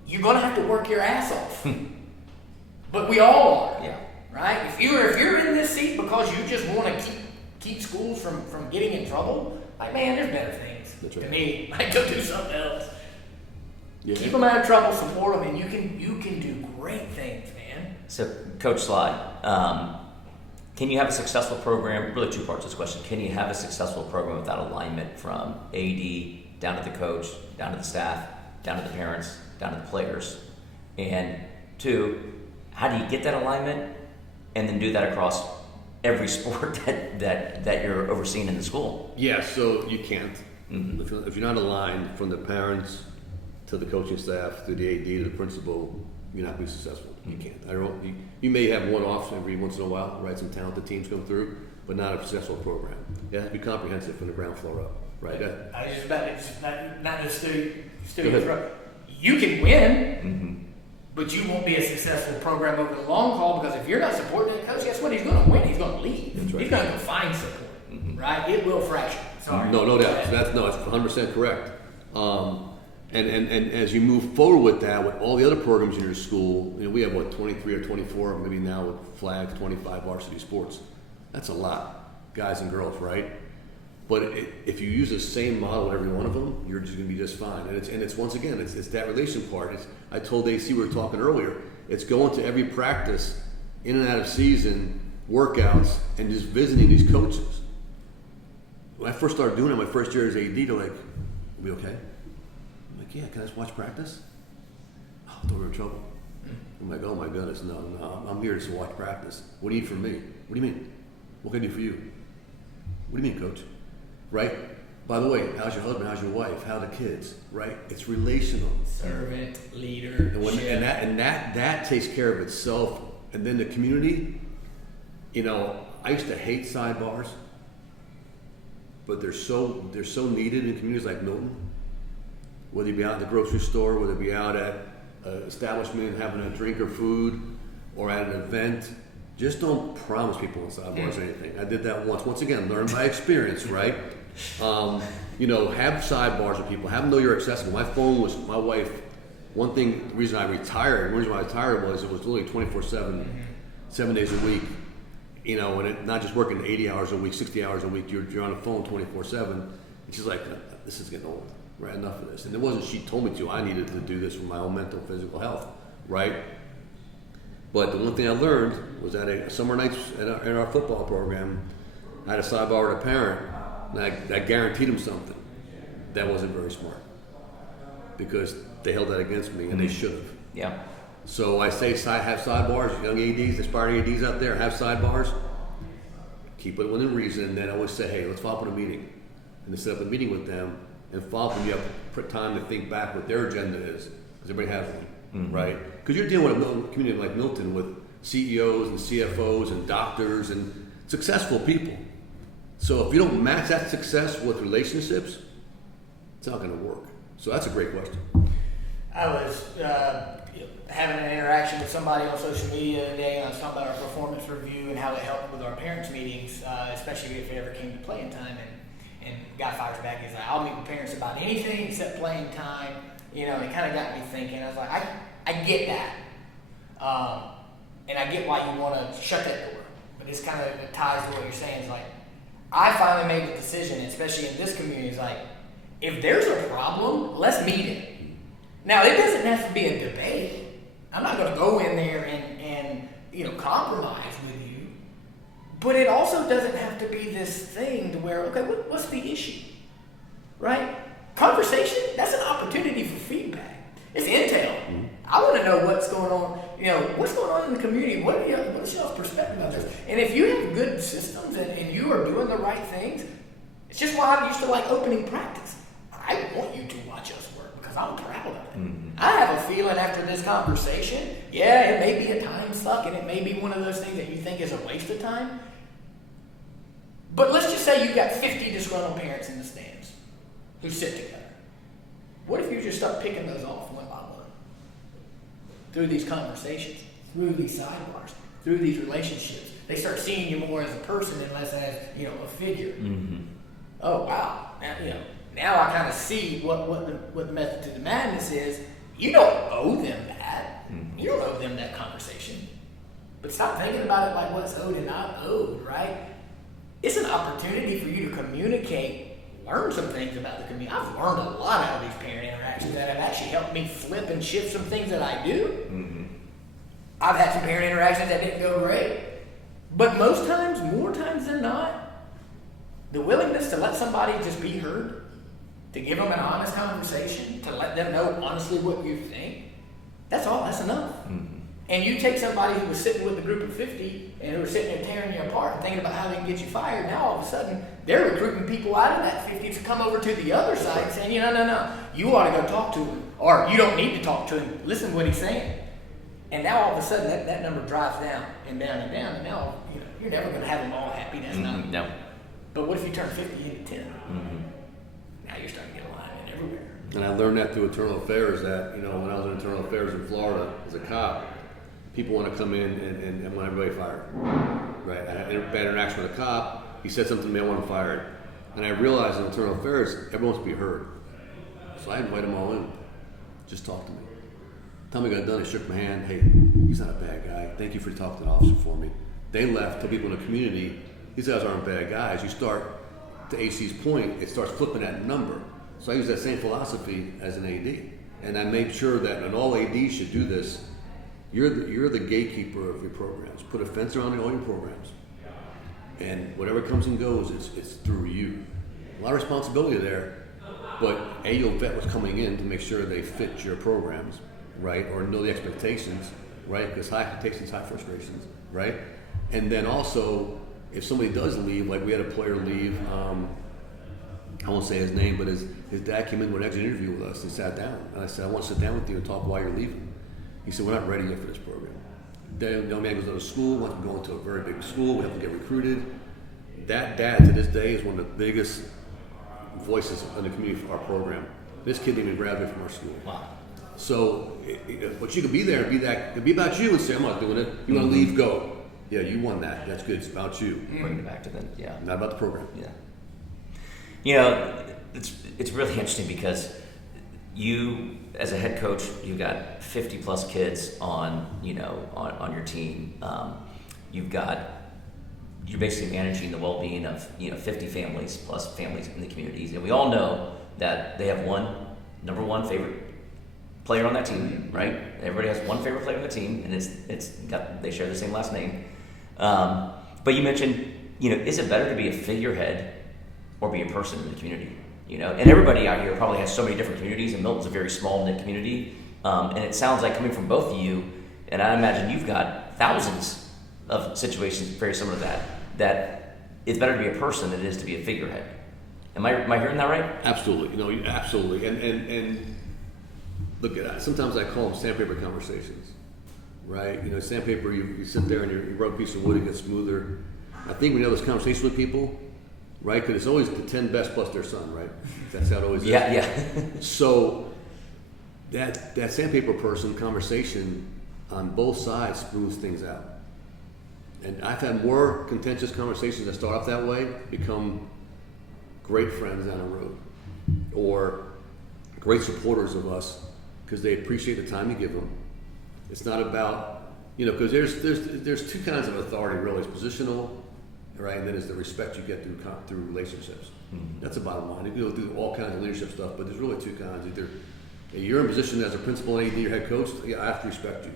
you're going to have to work your ass off. But we all are, yeah. Right? If you're in this seat because you just want to keep schools from getting in trouble, like, man, there's better things to me. Like, go do something else. Yeah. Keep them out of trouble, support them, and you can do great things, man. So, Coach Sly, can you have a successful program? Really, two parts to this question. Can you have a successful program without alignment from AD down to the coach, down to the staff, down to the parents, down to the players? And two, how do you get that alignment and then do that across every sport that you're overseeing in the school? Yeah, so you can't. Mm-hmm. If you're not aligned from the parents to the coaching staff to the AD to the principal, you're not going to be successful. You can't. You may have one-offs every once in a while, right? Some talented teams come through, but not a successful program. It has to be comprehensive from the ground floor up, right? I was just about to, not just students. You can win, but you won't be a successful program over the long haul, because if you're not supporting the coach, guess what? He's going to win. He's going to leave. That's right. He's going to go find support, right? It will fracture. Sorry. No doubt. That's 100% correct. And as you move forward with that, with all the other programs in your school, you know, we have 23 or 24, maybe now with flag 25 varsity sports. That's a lot, guys and girls, right? But if you use the same model in every one of them, you're just going to be just fine. And it's once again, it's that relation part. I told AC, we were talking earlier, it's going to every practice, in and out of season, workouts, and just visiting these coaches. When I first started doing it, my first year as AD, they're like, "Are we okay?" I'm like, "Yeah, can I just watch practice?" "Oh, I thought we were in trouble." I'm like, "Oh my goodness, no, I'm here to watch practice. What do you need from me?" "What do you mean? What can I do for you?" "What do you mean, coach?" Right? By the way, how's your husband? How's your wife? How are the kids? Right? It's relational. Servant, leader, and that takes care of itself. And then the community, you know, I used to hate sidebars, but they're so needed in communities like Milton. Whether you be out at the grocery store, whether you be out at an establishment having a drink or food, or at an event, just don't promise people on sidebars or anything. I did that once. Once again, learn by experience, right? You know, have sidebars with people. Have them know you're accessible. My phone was, my wife, the reason why I retired was it was literally 24/7, 7 days a week. You know, and not just working 80 hours a week, 60 hours a week, you're on the phone 24/7. And she's like, "This is getting old, right? Enough of this." And it wasn't she told me to, I needed to do this for my own mental, physical health, right? But the one thing I learned was that summer nights in our football program, I had a sidebar with a parent, and I guaranteed him something. That wasn't very smart, because they held that against me, and they should have. Yeah. So I say have sidebars, young ADs, aspiring ADs out there, have sidebars. Keep it within reason, and then I always say, hey, let's follow up on a meeting. And then set up a meeting with them, and follow up, and you have time to think back what their agenda is, because everybody has one, right? Because you're dealing with a community like Milton with CEOs and CFOs and doctors and successful people. So if you don't match that success with relationships, it's not going to work. So that's a great question. I was having an interaction with somebody on social media today, and I was talking about our performance review and how it helped with our parents' meetings, especially if it ever came to playing time. And guy fires back, he's like, I'll meet with parents about anything except playing time. You know, it kind of got me thinking. I was like, I get that. And I get why you want to shut that door. But this kind of ties to what you're saying. It's like, I finally made the decision, especially in this community, it's like, if there's a problem, let's meet it. Now, it doesn't have to be a debate. I'm not going to go in there and compromise with you. But it also doesn't have to be this thing to where, okay, what's the issue? Right? Conversation, that's an opportunity for feedback. It's intel. Mm-hmm. I want to know what's going on. What's going on in the community? What's y'all's perspective on this? And if you have good systems and you are doing the right things, it's just why I used to like opening practice. I want you to watch us work because I'm proud of it. Mm-hmm. I have a feeling after this conversation, it may be a time suck and it may be one of those things that you think is a waste of time. But let's just say you've got 50 disgruntled parents in the stands who sit together. What if you just start picking those off one by one? Through these conversations, through these sidebars, through these relationships. They start seeing you more as a person and less as, a figure. Mm-hmm. Oh, wow. Now I kind of see what the method to the madness is. You don't owe them that. Mm-hmm. You don't owe them that conversation. But stop thinking about it like what's owed and not owed, right? It's an opportunity for you to communicate, learn some things about the community. I've learned a lot out of these parent interactions that have actually helped me flip and shift some things that I do. Mm-hmm. I've had some parent interactions that didn't go great. But most times, more times than not, the willingness to let somebody just be heard, to give them an honest conversation, to let them know honestly what you think, that's enough. Mm-hmm. And you take somebody who was sitting with a group of 50 and who were sitting there tearing you apart and thinking about how they can get you fired, now all of a sudden they're recruiting people out of that 50 to come over to the other side saying, no, you ought to go talk to him. Or you don't need to talk to him. Listen to what he's saying. And now all of a sudden that number drives down and down and down. And now you're never going to have them all happy. That's not. No. But what if you turn 50 into 10? Mm-hmm. Now you're starting to get alignment everywhere. And I learned that through internal affairs that, when I was in internal affairs in Florida as a cop, people want to come in and want everybody fired. Right? I had a bad interaction with a cop. He said something to me, I want him fired. And I realized in internal affairs, everyone wants to be heard. So I invite them all in. Just talk to me. Time I got done, I shook my hand. Hey, he's not a bad guy. Thank you for talking to the officer for me. They left, told people in the community, these guys aren't bad guys. You start, to AC's point, it starts flipping that number. So I use that same philosophy as an AD. And I made sure that, and all ADs should do this, you're the gatekeeper of your programs. Put a fence around all your programs. And whatever comes and goes, it's through you. A lot of responsibility there, but you'll vet what's coming in to make sure they fit your programs, right? Or know the expectations, right? Because high expectations, high frustrations, right? And then also, if somebody does leave, like we had a player leave, I won't say his name, but his dad came in with an exit interview with us and sat down. And I said, I want to sit down with you and talk why you're leaving. He said, we're not ready yet for this program. The young man goes to school, wants to go into a very big school, we have to get recruited. That dad to this day is one of the biggest voices in the community for our program. This kid didn't even graduate from our school. Wow. So, but you could be there and be about you and say, I'm not doing it. You want to leave, go. Yeah, you won that. That's good. It's about you. Bring it back to them. Yeah. Not about the program. Yeah. It's really interesting because you, as a head coach, you got 50 plus kids on your team. You're basically managing the well-being of 50 families plus families in the communities, and we all know that they have number one favorite player on that team, right? Everybody has one favorite player on the team, and they share the same last name. But you mentioned, is it better to be a figurehead or be a person in the community? And everybody out here probably has so many different communities, and Milton's a very small knit community. And it sounds like coming from both of you, and I imagine you've got thousands of situations very similar to that it's better to be a person than it is to be a figurehead. Am I hearing that right? Absolutely. Absolutely. And look at that. Sometimes I call them sandpaper conversations, right? Sandpaper, you sit there and you rub a piece of wood, it gets smoother. I think when you have those conversations with people, right? Because it's always the 10 best plus their son, right? That's how it always is. Yeah. So that sandpaper person conversation on both sides smooths things out. And I've had more contentious conversations that start off that way become great friends down the road, or great supporters of us because they appreciate the time you give them. It's not about, because there's two kinds of authority really. It's positional, right, and then there's the respect you get through relationships. Mm-hmm. That's the bottom line. You can go do all kinds of leadership stuff, but there's really two kinds. Either you're in position as a principal, AD, or head coach, yeah, I have to respect you.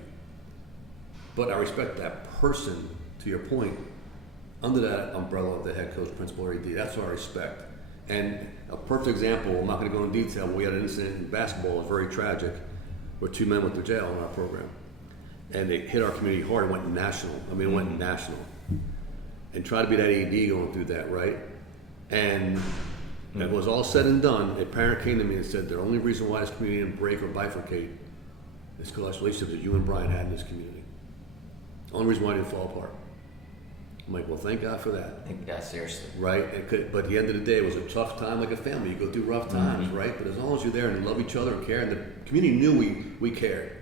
But I respect that person, to your point, under that umbrella of the head coach, principal, or AD. That's what I respect. And a perfect example, I'm not going to go in detail, but we had an incident in basketball, it was very tragic, where 2 men went to jail in our program. And they hit our community hard and went national. It went national. And try to be that AD going through that, right? And when it was all said and done, a parent came to me and said, the only reason why this community didn't break or bifurcate is because of relationships that you and Brian had in this community. The only reason why it didn't fall apart. I'm like, well, thank God for that. Yeah, seriously. Right? But at the end of the day, it was a tough time like a family. You go through rough times, right? But as long as you're there and you love each other and care, and the community knew we cared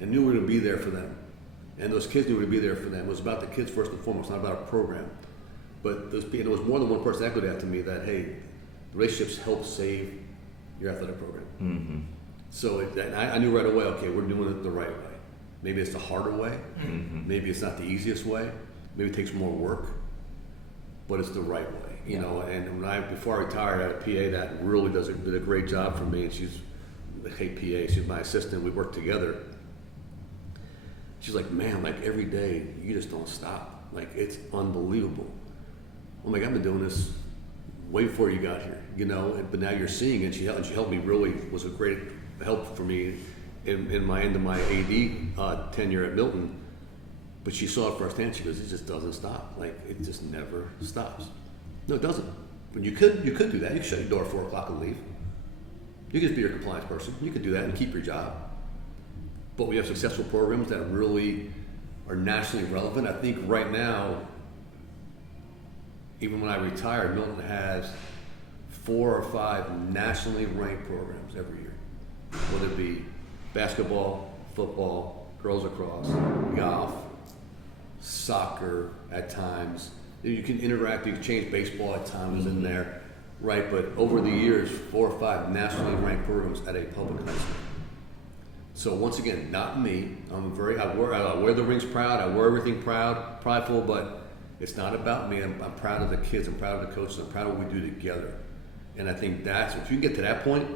and knew we were going to be there for them. And those kids knew we were going to be there for them. It was about the kids first and foremost, not about a program. But there was more than one person that echoed that to me that, hey, relationships help save your athletic program. Mm-hmm. So I knew right away, okay, we're doing it the right way. Maybe it's the harder way. Mm-hmm. Maybe it's not the easiest way. Maybe it takes more work, but it's the right way, you know. And before I retired, I had a PA that really did a great job for me. And she's the head PA. She's my assistant. We work together. She's like, man, like every day you just don't stop. Like it's unbelievable. I'm like, I've been doing this way before you got here, you know. But now you're seeing it. She helped me. Really was a great help for me in my end of my AD tenure at Milton. But she saw it firsthand. She goes, it just doesn't stop. Like it just never stops. No, it doesn't. But you could do that. You could shut your door at 4 o'clock and leave. You could just be your compliance person. You could do that and keep your job. But we have successful programs that really are nationally relevant. I think right now, even when I retired, Milton has 4 or 5 nationally ranked programs every year. Whether it be basketball, football, girls lacrosse, golf, soccer at times. You can interact, you can change baseball at times in there, right? But over the years, 4 or 5 nationally ranked programs at a public high school. So once again, not me. I wear the rings proud, I wear everything prideful, but it's not about me. I'm proud of the kids, I'm proud of the coaches, I'm proud of what we do together. And I think if you get to that point,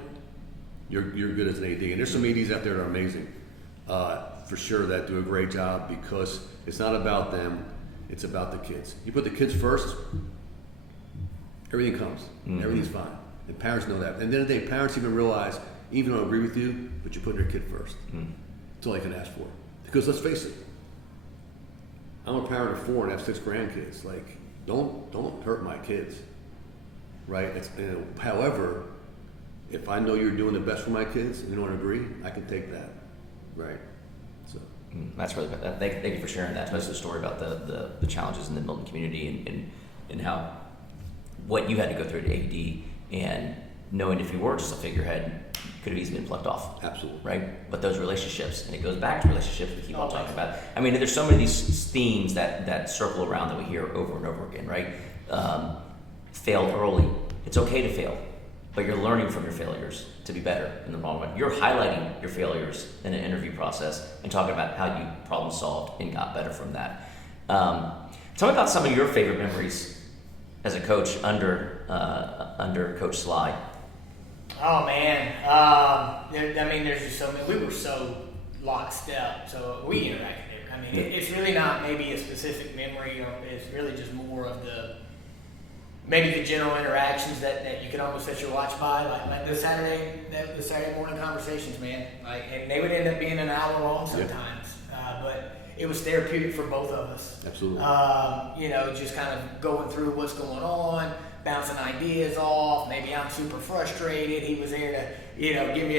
you're good as an AD. And there's some ADs out there that are amazing, for sure, that do a great job because it's not about them, it's about the kids. You put the kids first, everything comes, everything's fine. And parents know that. And at the end of the day, parents even realize, even though I agree with you, but you put your kid first. That's all you can ask for. Because let's face it, I'm a parent of 4 and have 6 grandkids. Like, don't hurt my kids, right? However, if I know you're doing the best for my kids and you don't agree, I can take that, right? So that's really good. Thank you for sharing that, especially the story about the challenges in the Milton community and how what you had to go through to AD, and knowing if you were just a figurehead, you could have easily been plucked off. Absolutely. Right? But those relationships, and it goes back to relationships we keep on talking about. I mean, there's so many of these themes that circle around that we hear over and over again, right? Fail early. It's okay to fail, but you're learning from your failures to be better in the long run. You're highlighting your failures in an interview process and talking about how you problem solved and got better from that. Tell me about some of your favorite memories as a coach under Coach Sly. Oh man, there's just so many. We were so lockstep, so we interacted there. I mean, it's really not maybe a specific memory, or it's really just more of maybe the general interactions that you could almost set your watch by, like the Saturday morning conversations, man. Like, and they would end up being an hour long sometimes, but it was therapeutic for both of us. Absolutely. Just kind of going through what's going on, bouncing ideas off. Maybe I'm super frustrated. He was there to, give me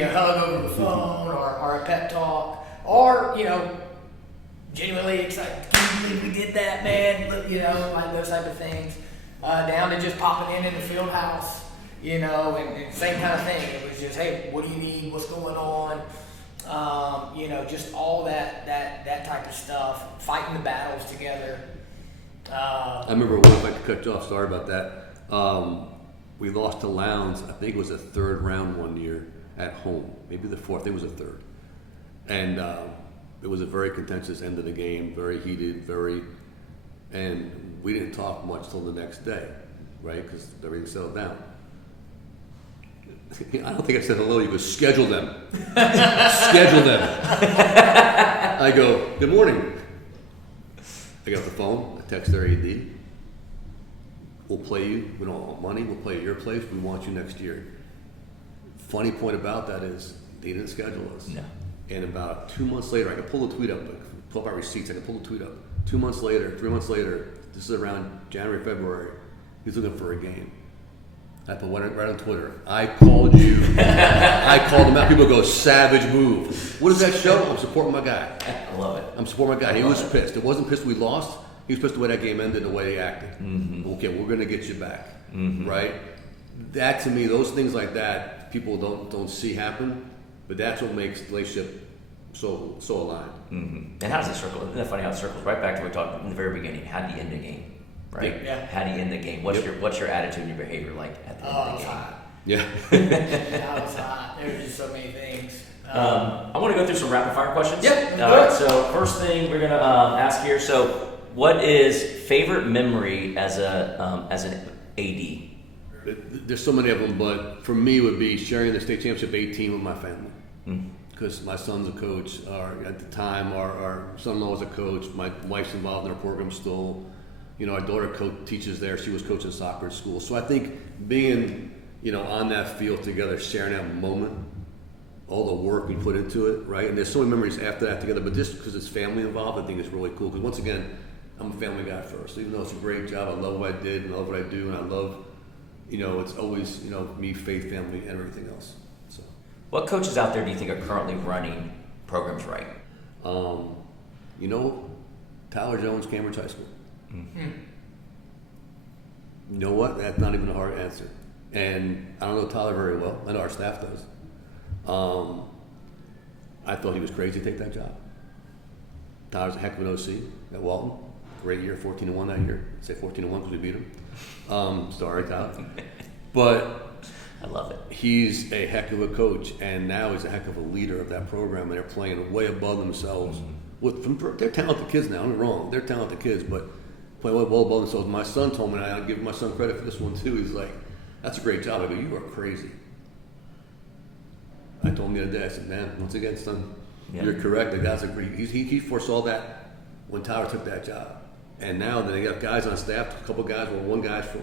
a hug over the phone or a pep talk, or genuinely excited. Can you believe we did that, man? Like those type of things. Down to just popping in the field house, and same kind of thing. It was just, hey, what do you need? What's going on? Just all that type of stuff. Fighting the battles together. I remember if I could cut you off, sorry about that. we lost to Lowndes. I think it was a third round one year at home, maybe the fourth. I think it was a third, and it was a very contentious end of the game, very heated, and we didn't talk much till the next day, right? Because everything settled down. I don't think I said hello. You go, schedule them. Schedule them. I go, good morning. I got the phone. I text their AD. We'll play you. We don't want money. We'll play at your place. We want you next year. Funny point about that is they didn't schedule us. No. And about 2 months later, I could pull the tweet up. Pull up our receipts. I could pull the tweet up. 2 months later, 3 months later, this is around January, February, he's looking for a game. I put right on Twitter. I called you. I called him out. People go, savage move. What does that show? I'm supporting my guy. I love it. I'm supporting my guy. He was pissed. It wasn't pissed we lost. He was pissed the way that game ended, the way he acted. Mm-hmm. Okay, we're going to get you back. Mm-hmm. Right? That, to me, those things like that, people don't see happen. But that's what makes the relationship so aligned. Mm-hmm. And how does it circle? Isn't that funny how it circles right back to what we talked in the very beginning? How do you end the game? Right? Yeah. How do you end the game? What's your attitude and your behavior like at the end of the game? Hot. Yeah. That was hot. There's just so many things. I want to go through some rapid fire questions. Yep. All right. So first thing we're gonna ask here. So, what is favorite memory as an AD? There's so many of them, but for me, it would be sharing the state championship 18 with my family. Because my son's a coach, or at the time, our son-in-law was a coach. My wife's involved in our program still. You know, our daughter teaches there. She was coaching soccer at school. So I think being, on that field together, sharing that moment, all the work we put into it, right? And there's so many memories after that together. But just because it's family involved, I think it's really cool. Because once again, I'm a family guy first. Even though it's a great job, I love what I did and I love what I do, and I love, it's always, me, faith, family, and everything else. So. What coaches out there do you think are currently running programs right? Tyler Jones, Cambridge High School. You know what? That's not even a hard answer. And I don't know Tyler very well. I know our staff does. I thought he was crazy to take that job. Tyler's a heck of an OC at Walton. Great year, 14-1 that year. I'd say 14-1 because we beat him. Sorry, Tyler. But I love it. He's a heck of a coach, and now he's a heck of a leader of that program. And they're playing way above themselves. They're talented kids now. I'm wrong. They're talented kids, but playing well above themselves. My son told me, and I'll give my son credit for this one too. He's like, "That's a great job." I go, "You are crazy." I told him the other day. I said, "Man, once again, son, you're correct. Like, that's a great." He foresaw that when Tyler took that job, and now they got guys on staff. A couple guys,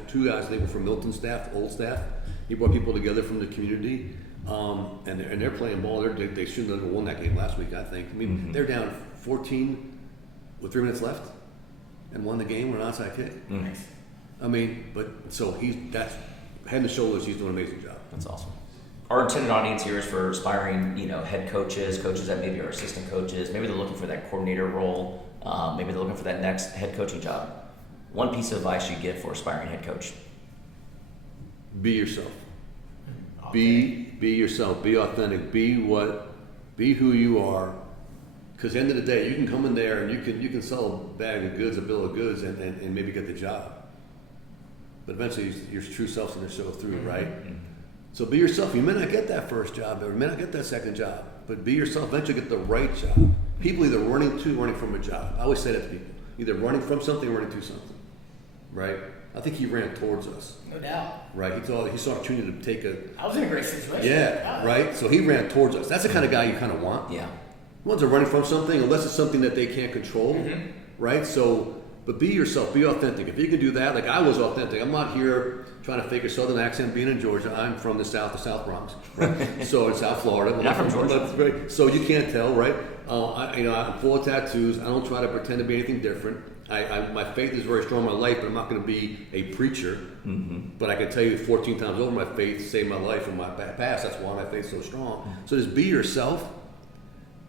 two guys. They were from Milton staff, old staff. He brought people together from the community, and they're playing ball. They shouldn't have won that game last week. I think. I mean, they're down 14 with 3 minutes left, and won the game with an onside kick. Nice. I mean, that's head and shoulders. He's doing an amazing job. That's awesome. Our intended audience here is for aspiring, head coaches that maybe are assistant coaches. Maybe they're looking for that coordinator role. Maybe they're looking for that next head coaching job. One piece of advice you give for aspiring head coach: be yourself. Be yourself. Be authentic. Be who you are. Because at the end of the day, you can come in there and you can sell a bag of goods, a bill of goods, and maybe get the job. But eventually, your true self's going to show through, right? So be yourself. You may not get that first job, or you may not get that second job, but be yourself. Eventually, get the right job. People either running from a job. I always say that to people: either running from something or running to something. Right? I think he ran towards us. No doubt. Right? He saw an opportunity to take a. I was in a great situation. Yeah. Right. So he ran towards us. That's the kind of guy you kind of want. Yeah. The ones that are running from something, unless it's something that they can't control, right? So, but be yourself, be authentic. If you can do that, like I was authentic. I'm not here trying to fake a southern accent. Being in Georgia, I'm from the South Bronx, right? So in South Florida. Not from Georgia. Right? So you can't tell, right? I'm full of tattoos. I don't try to pretend to be anything different. My faith is very strong in my life, but I'm not going to be a preacher. But I can tell you 14 times over, my faith saved my life from my past. That's why my faith's so strong. So just be yourself.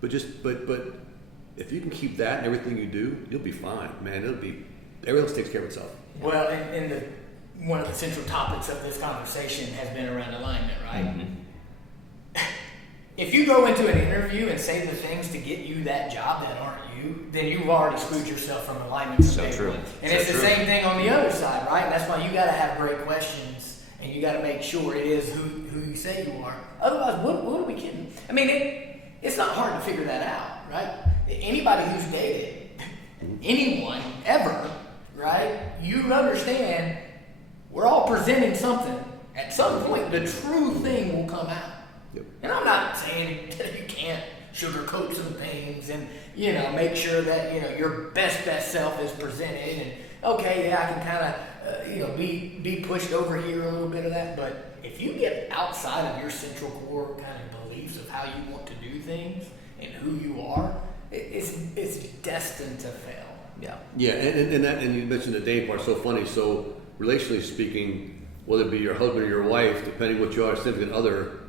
But if you can keep that in everything you do, you'll be fine, man. Everything else takes care of itself. Well, and one of the central topics of this conversation has been around alignment, right? If you go into an interview and say the things to get you that job that aren't you, then you've already screwed yourself from alignment. So true. And it's the same thing on the other side, right? And that's why you got to have great questions and you got to make sure it is who you say you are. Otherwise, what are we kidding? I mean, it's not hard to figure that out, right? Anybody who's dated anyone ever, right? You understand we're all presenting something. At some point, the true thing will come out. Yep. And I'm not saying that you can't sugarcoat some things and, make sure that, your best self is presented. And, okay, yeah, I can kind of, be pushed over here a little bit of that. But if you get outside of your central core kind of beliefs of how you want to do things and who you are, it's destined to fail. Yeah. Yeah, and you mentioned the dating part. So funny. So relationally speaking, whether it be your husband or your wife, depending what you are, significant other,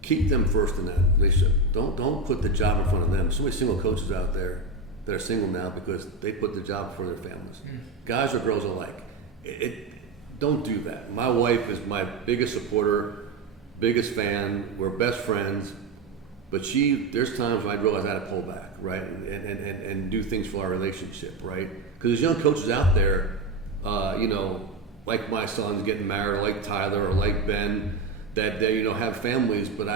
keep them first in that relationship. Don't put the job in front of them. So many single coaches out there that are single now because they put the job before their families. Guys or girls alike. Don't do that. My wife is my biggest supporter, biggest fan. We're best friends. But there's times when I realize I had to pull back, right, and do things for our relationship, right? Because there's young coaches out there, like my son's getting married, or like Tyler, or like Ben, that they have families. But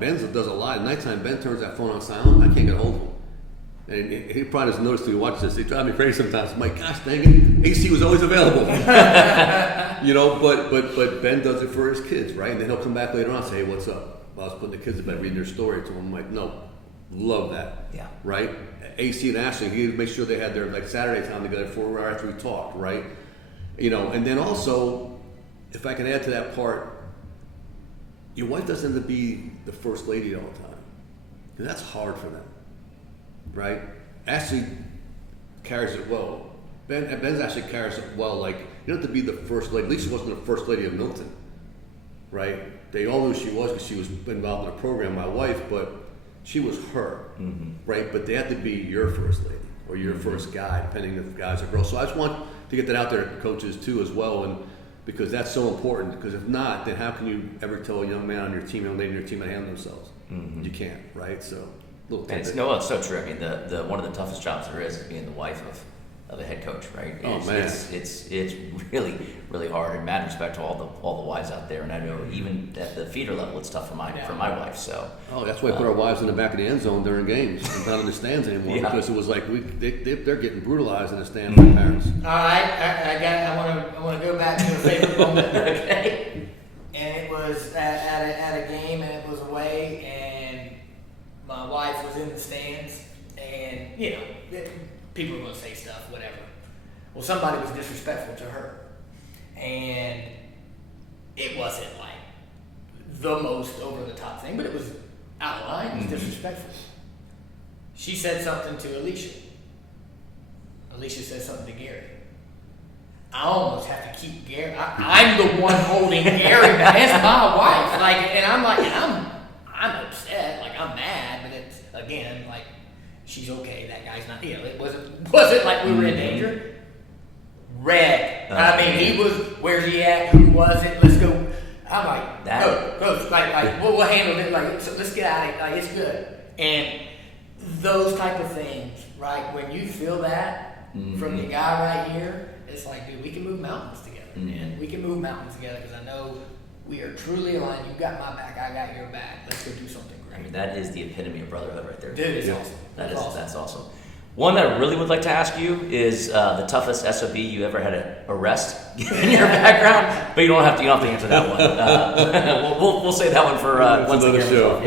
Ben does a lot. At nighttime, Ben turns that phone on silent. I can't get a hold of him. And he probably doesn't notice till he watches this. He drives me crazy sometimes. I'm like, gosh dang it, AC was always available. But Ben does it for his kids, right? And then he'll come back later on and say, hey, what's up? I was putting the kids to bed, reading their story to them. I'm like, no, love that. Yeah. Right? AC and Ashley, he would make sure they had their Saturday time together 4 hours after we talked, right? And then also, if I can add to that part, your wife doesn't have to be the first lady all the time. Because that's hard for them, right? Ashley carries it well. Ben's actually carries it well. Like, you don't have to be the first lady. At least she wasn't the first lady of Milton, right? They all knew she was because she was involved in the program, my wife, but she was her, right? But they had to be your first lady or your first guy, depending if guys or girls. So I just want to get that out there to coaches too as well, and because that's so important. Because if not, then how can you ever tell a young man on your team, young lady on your team, how to handle themselves? You can't, right? So little And it's so true. I mean, the one of the toughest jobs there is being the wife of a head coach, right? It's really, really hard. And mad respect to all the wives out there. And I know even at the feeder level, it's tough for my wife. So that's why I put our wives in the back of the end zone during games, and not in the stands anymore, because it was like they're getting brutalized in the stands by parents. All right, I want to go back to a favorite moment. Okay, and it was at a game, and it was away, and my wife was in the stands, and people are going to say stuff, whatever. Well, somebody was disrespectful to her. And it wasn't like the most over-the-top thing, but it was out of line. It was disrespectful. She said something to Alicia. Alicia said something to Gary. I almost have to keep Gary. I'm the one holding Gary back. It's my wife. I'm upset. I'm mad, but it's, again, she's okay. That guy's not. It wasn't like we were in danger. Red. I mean, he was. Where's he at? Who was it? Let's go. I'm like, go. We'll handle it. So let's get out of it. It's good. And those type of things, right? When you feel that from the guy right here, it's like, dude, we can move mountains together, man. We can move mountains together because I know we are truly aligned. You got my back. I got your back. Let's go do something great. I mean, that is the epitome of brotherhood right there. Dude, it's awesome. That's awesome. One that I really would like to ask you is the toughest SOB you ever had to arrest in your background, but you don't have to answer that one. We'll save that one for once another show.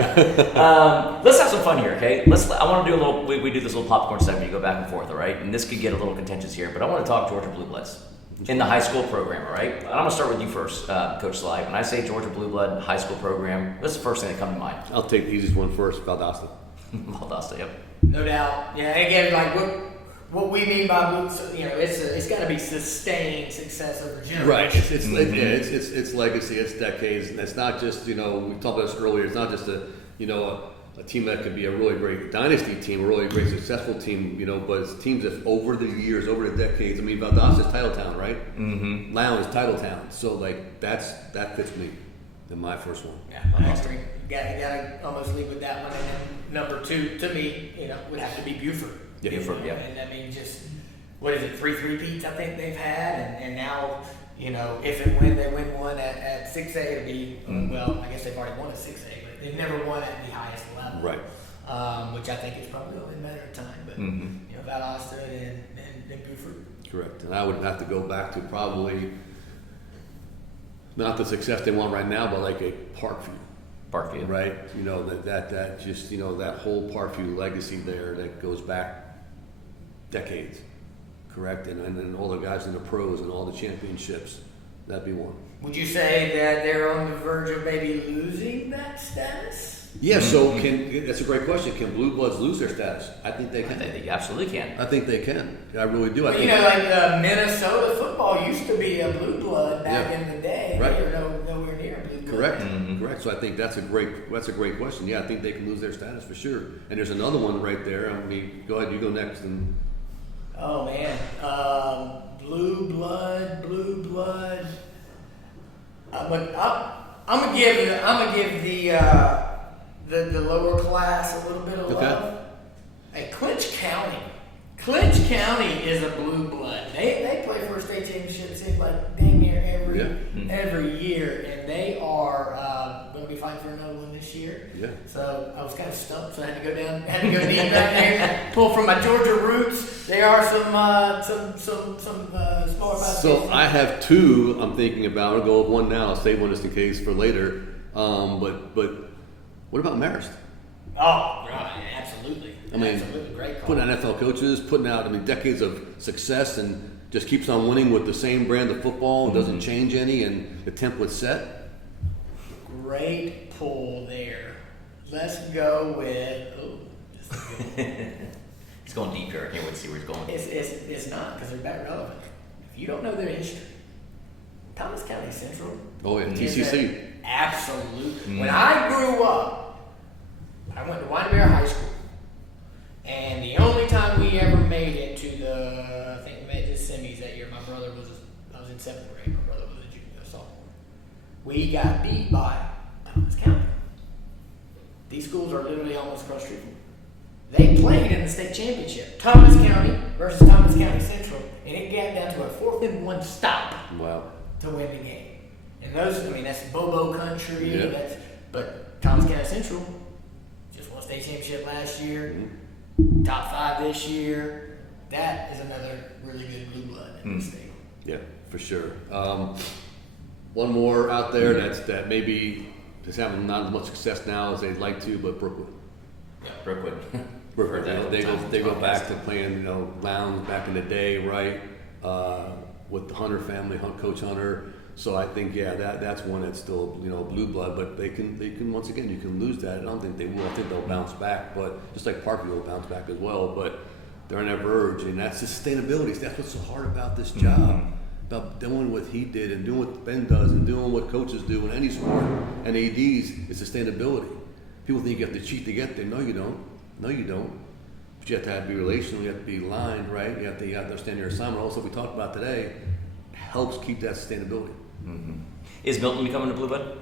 Let's have some fun here, okay? I want to do a little. We do this little popcorn segment. You go back and forth, all right? And this could get a little contentious here, but I want to talk Georgia Blue Bloods in the high school program, all right? And I'm gonna start with you first, Coach Sly. When I say Georgia Blue Blood high school program, what's the first thing that comes to mind? I'll take the easiest one first, Valdosta. Valdosta, yep. No doubt. Yeah, again, what we mean by it's got to be sustained success over generations. Right. It's legacy. It's decades, and it's not just we talked about this earlier. It's not just a team that could be a really great dynasty team, a really great successful team, but it's teams that over the years, over the decades. I mean, Valdosta's title town, right? Mm-hmm. Lown is title town, so that fits me in my first one. Yeah, I agree. You gotta almost leave with that one. And then number two, to me, would have to be Buford. Yeah, Buford, yeah. And I mean, just what is it, 3 3-peats I think they've had, and now, you know, if and when they win one at 6A, it'll be, well, I guess they've already won at 6A, but they've never won at the highest level. Right. Which I think is probably only a matter of time, but, you know, Valdosta and Buford. Correct. And I would have to go back to probably not the success they want right now, but like a Parkview, right? You know, that just, you know, that whole Parkview legacy there that goes back decades, correct? And then all the guys in the pros and all the championships, that'd be one. Would you say that they're on the verge of maybe losing that status? Yeah, so that's a great question. Can Blue Bloods lose their status? I think they can. I think they absolutely can. I think they can. I really do. Well, you know, like Minnesota football used to be a blue blood back in the day. Right. They were nowhere near a blue blood. Correct. Correct. So I think that's a great question. Yeah, I think they can lose their status for sure. And there's another one right there. I mean, go ahead, you go next. And oh man, blue blood. But I'm gonna give the lower class a little bit of love. Hey, Clinch County. Clinch County is a blue blood. They play for a state championship, it seems like dang near every year, and they are going to be fighting for another one this year. Yeah. So I was kind of stumped, so I had to go deep back there, pull from my Georgia roots. There are some smaller. So I have two I'm thinking about. I'll go with one now. I'll save one just in case for later. But what about Marist? Oh, right, absolutely. I mean, absolutely great call. Putting out NFL coaches, putting out decades of success, and just keeps on winning with the same brand of football, and doesn't change any, and the template's set. Great pull there. Let's go with. Oh, this is good. He's going deep here. I can't wait to see where he's going. It's not, because they're that relevant. If you don't know their history, Thomas County Central. Oh yeah, TCC. Absolutely. When I grew up, I went to Windermere High School, and the only time we ever made it to I think we made it to semis that year. I was in 7th grade. My brother was a sophomore. We got beat by Thomas County. These schools are literally almost across the street from me. They played in the state championship, Thomas County versus Thomas County Central, and it got down to a 4th and 1 stop. Wow. To win the game. And that's Bobo country. Yeah. But Thomas County Central just won state championship last year, top 5 this year. That is another really good blue blood in the state. Yeah, for sure. One more out there that maybe just having not as much success now as they'd like to, but Brookwood. Yeah, Brookwood. They go back to playing, Lowndes back in the day, right? With the Hunter family, Coach Hunter. So I think, that's one that's still, blue blood, but they can once again, you can lose that. I don't think they will. I think they'll bounce back, but just like Parkview will bounce back as well. But they're on that verge, and that's sustainability. That's what's so hard about this job, about doing what he did and doing what Ben does and doing what coaches do in any sport and ADs is sustainability. People think you have to cheat to get there. No, you don't. But you have to be relational. You have to be aligned, right? You have to understand your assignment. Also, we talked about today helps keep that sustainability. Is Milton becoming a blue blood?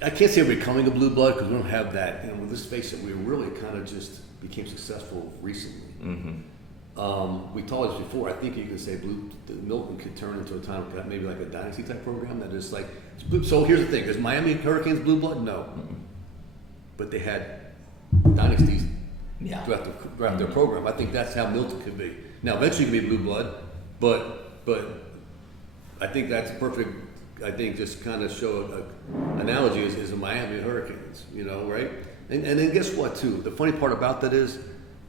I can't say we're becoming a blue blood because we don't have that. Let's face it, we really kind of just became successful recently. We told this before. I think you can say Milton could turn into a time maybe like a dynasty type program that is like. So here's the thing: is Miami Hurricanes blue blood? No, but they had dynasties throughout their program. I think that's how Milton could be. Now, eventually, you can be blue blood, but I think that's perfect. I think just kind of show an analogy is the Miami Hurricanes, right? And then guess what, too? The funny part about that is,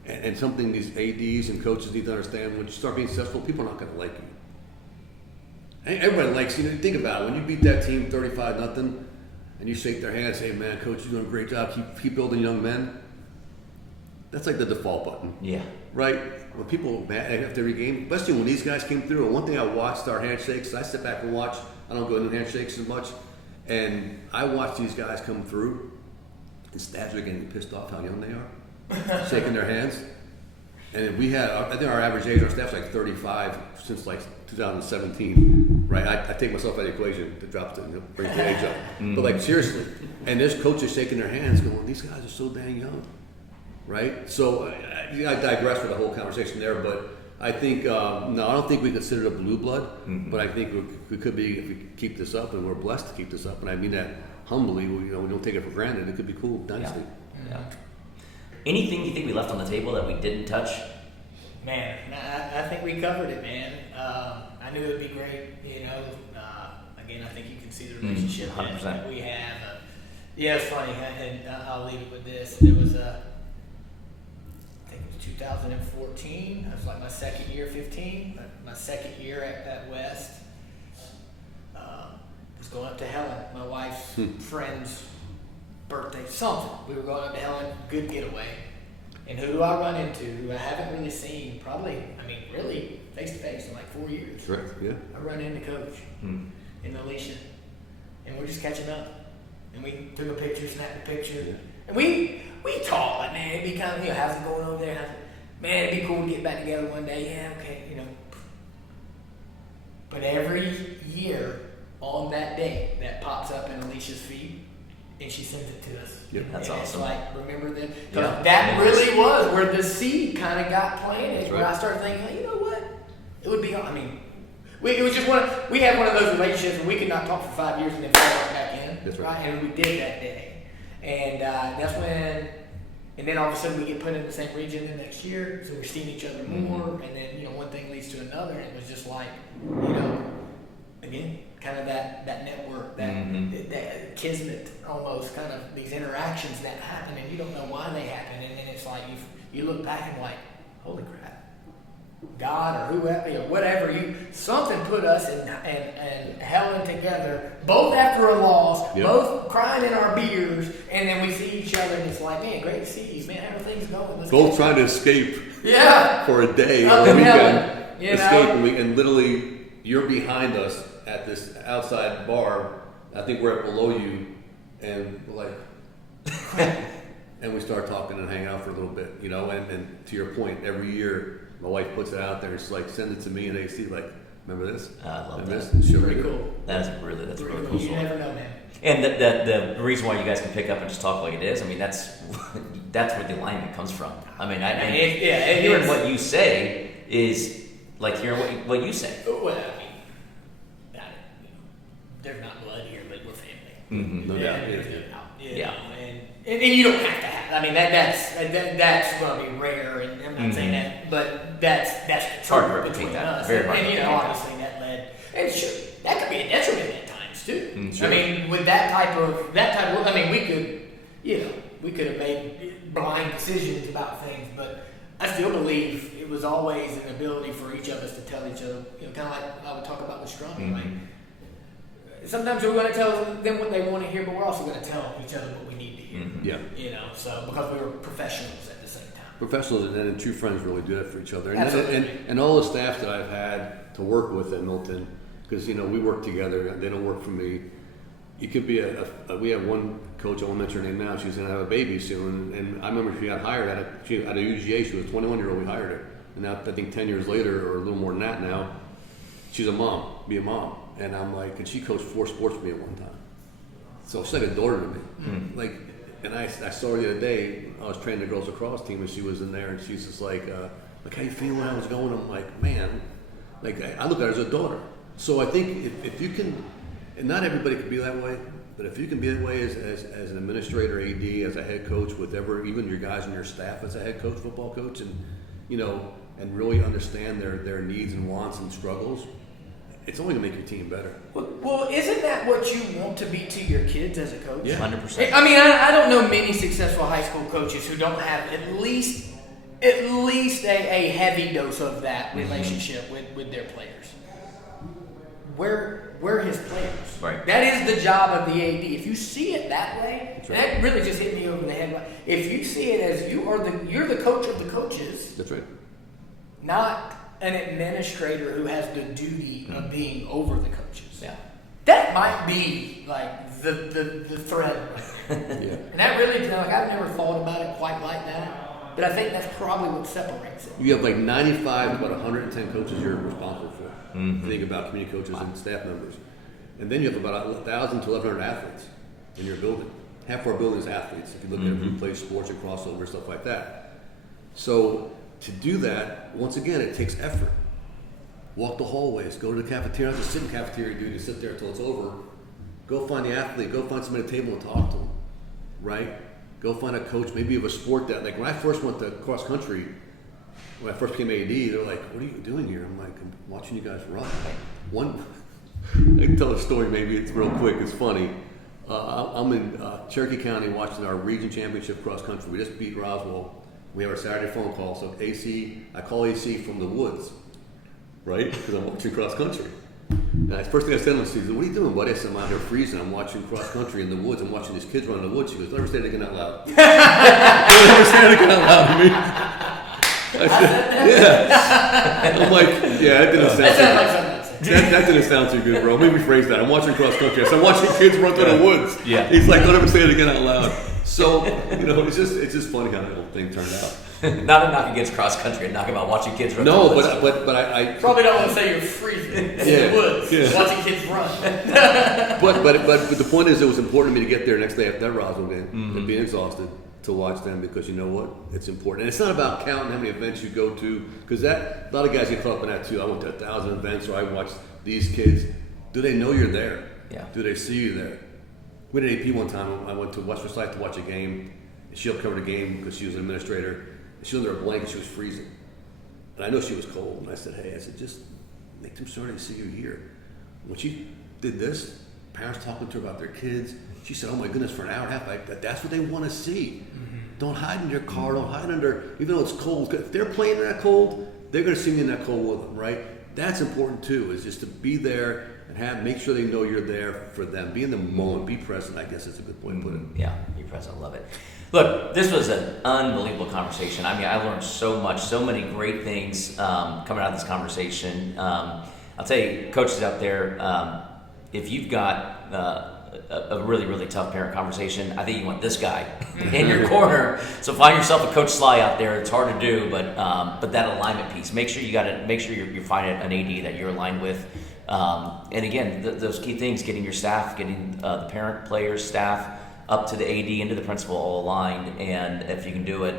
and something these ADs and coaches need to understand, when you start being successful, people are not going to like you. And everybody likes you. Think about it. When you beat that team 35-0, and you shake their hand and say, man, coach, you're doing a great job. Keep building young men. That's like the default button. Yeah. Right? When people after every game, especially when these guys came through, and one thing I watched our handshakes, I sit back and watch, I don't go into handshakes as much, and I watch these guys come through, and staffs are getting pissed off how young they are, shaking their hands. And I think our average age on our staff's like 35 since like 2017, right? I take myself out of the equation to drop bring the age up. But like seriously, and this coach is shaking their hands going, these guys are so dang young. right? So I digress for the whole conversation there, but I think no, I don't think we consider it a blue blood, but I think we could be if we keep this up, and we're blessed to keep this up, and I mean that humbly. We don't take it for granted. It could be cool dynasty. Yeah. Anything you think we left on the table that we didn't touch? Man, I think we covered it, man. I knew it would be great, Again, I think you can see the relationship 100%. that we have. Yeah, it's funny, and I'll leave it with this. There was I think it was 2014. It was like my second year, 15. My second year at West. Was going up to Helen, my wife's friend's birthday, something. We were going up to Helen, good getaway. And who do I run into who I haven't really seen, really face to face in like 4 years? Correct. Yeah. I run into Coach and Alicia, and we're just catching up. And we took a picture, snapped a picture, and we talked like, man, it'd be kind of, how's it going over there? Man, it'd be cool to get back together one day. Yeah, okay, But every year on that day, that pops up in Alicia's feed, and she sends it to us. Yep. That's and awesome. It's like, remember that? Yeah. That really was where the seed kind of got planted. That's Where right. I started thinking, you know what? It would be. It was just we had one of those relationships where we could not talk for 5 years and then fall right back in. That's right. And we did that day, and that's when. And then all of a sudden we get put in the same region the next year, so we're seeing each other more. And then one thing leads to another, and it was just like, again, kind of that network, that kismet almost, kind of these interactions that happen, and you don't know why they happen, and then it's like you look back and like, holy crap, God or whoever, whatever, something put us and Helen together, both after a loss, both crying in our beers, and then we see each other, and it's like, man, great to see you, man, how are things going? Both trying to escape Yeah. for a day Up or a in weekend. Helen, Escape, and literally you're behind us at this outside bar. I think we're below you, and we're like, and we start talking and hanging out for a little bit, and to your point, every year my wife puts it out there. It's like, send it to me and AC, like, remember this? I love remember that. this? She'll Pretty read it. cool. That's a really cool You story. never know, man. And the reason why you guys can pick up and just talk like it is, that's where the alignment comes from. Hearing what you say is like hearing what you say. Well, there's not blood here, but we're family. No doubt. Yeah. And you don't have to have. That's going to be rare, and I'm not saying that, but that's the hard to truth replicate between that. us. Very hard to And replicate obviously that led, and sure, that could be a detriment at times too. Sure. With that type of, we could have made blind decisions about things, but I still believe it was always an ability for each of us to tell each other, kind of like I would talk about with Strong, like. Sometimes we're going to tell them what they want to hear, but we're also going to tell each other what we need to hear. Yeah. So because we were professionals at the same time. Professionals and then true friends really do that for each other. Absolutely. And all the staff that I've had to work with at Milton, because we work together. They don't work for me. It could be we have one coach, I won't mention her name now. She's going to have a baby soon, and I remember she got hired at a UGA. She was a 21-year-old. We hired her, and now I think 10 years later, or a little more than that now, she's a mom. Be a mom. And I'm like, and she coached 4 sports for me at one time. So she's like a daughter to me. And I saw her the other day. I was training the girls lacrosse team, and she was in there, and she's just like how you feel when I was going? I'm like, man, I look at her as a daughter. So I think if you can, and not everybody can be that way, but if you can be that way as an administrator, AD, as a head coach, even your guys on your staff as a head coach, football coach, and and really understand their needs and wants and struggles. It's only going to make your team better. Well, isn't that what you want to be to your kids as a coach? Yeah. 100%. I don't know many successful high school coaches who don't have at least a heavy dose of that relationship with their players. We're his players. Right. That is the job of the AD. If you see it that way, That's right. that really just hit me over the head. If you see it as you're the coach of the coaches, That's right. not an administrator who has the duty of being over the coaches. Yeah. That might be like the thread right there. Yeah. And that really, I've never thought about it quite like that, but I think that's probably what separates it. You have like 95 to about 110 coaches you're responsible for. Think about community coaches and staff members. And then you have about 1,000 to 1,100 athletes in your building. half our building is athletes. If you look at who plays sports and crossover, stuff like that. So to do that, once again, it takes effort. Walk the hallways, go to the cafeteria. Not just sit in the cafeteria, dude. You sit there until it's over. Go find the athlete. Go find somebody at the table and talk to them, right? Go find a coach, maybe of a sport that, like when I first went to cross country, when I first became AD, they're like, "What are you doing here?" I'm like, "I'm watching you guys run." I can tell a story, maybe it's real quick, it's funny. I'm in Cherokee County watching our region championship cross country. We just beat Roswell. We have our Saturday phone call, so I call AC from the woods, right? Because I'm watching cross country. And the first thing I said to him, she said, "What are you doing, buddy?" I said, "I'm out here freezing. I'm watching cross country in the woods. I'm watching these kids run in the woods." She goes, "Don't ever say it again out loud." Don't ever say it again out loud to me. I said, "Yeah." I'm like, "Yeah, that didn't sound that didn't sound too good, bro. Let me rephrase that. I'm watching cross country. I said, I'm watching kids run through the woods." Yeah. He's like, "Don't ever say it again out loud." So, it's just funny how that whole thing turned out. Not a knock against cross country, a knock about watching kids run. No, through the woods. but I Probably don't want to say you're freezing in the woods watching kids run. but the point is, it was important to me to get there next day after that Roswell game and being exhausted to watch them, because you know what? It's important. And it's not about counting how many events you go to, because a lot of guys get caught up in that too. I went to 1,000 events, or I watched these kids. Do they know you're there? Yeah. Do they see you there? We did AP one time. I went to Western Site to watch a game. She helped cover the game because she was an administrator. She was under a blanket. She was freezing. And I know she was cold. And I said, "Hey," I said, "just make them sure they see you here." When she did this, parents talking to her about their kids, she said, "Oh my goodness, for an hour and a half, that's what they want to see." Don't hide in your car. Don't hide under, even though it's cold. If they're playing in that cold, they're going to see me in that cold with them, right? That's important too, is just to be there and make sure they know you're there for them. Be in the moment. Be present, I guess is a good point to put it. Yeah, be present. Love it. Look, this was an unbelievable conversation. I mean, I learned so much, so many great things coming out of this conversation. I'll tell you, coaches out there, if you've got a really, really tough parent conversation, I think you want this guy in your corner. So find yourself a Coach Sly out there. It's hard to do, but that alignment piece. Make sure you're finding an AD that you're aligned with. And again, those key things: getting your staff, getting the parent, players, staff up to the AD, into the principal, all aligned. And if you can do it,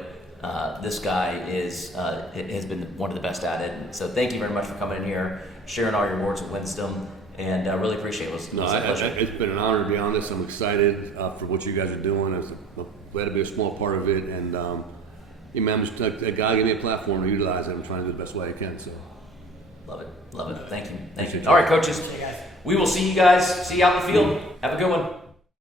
this guy has been one of the best at it. So thank you very much for coming in here, sharing all your words of wisdom. And I really appreciate it. It's been an honor to be on this. I'm excited for what you guys are doing. I'm glad to be a small part of it. And I'm just a guy gave me a platform to utilize it. I'm trying to do the best way I can. So, love it. Thank you. All right, coaches. We will see you guys. See you out in the field. Have a good one.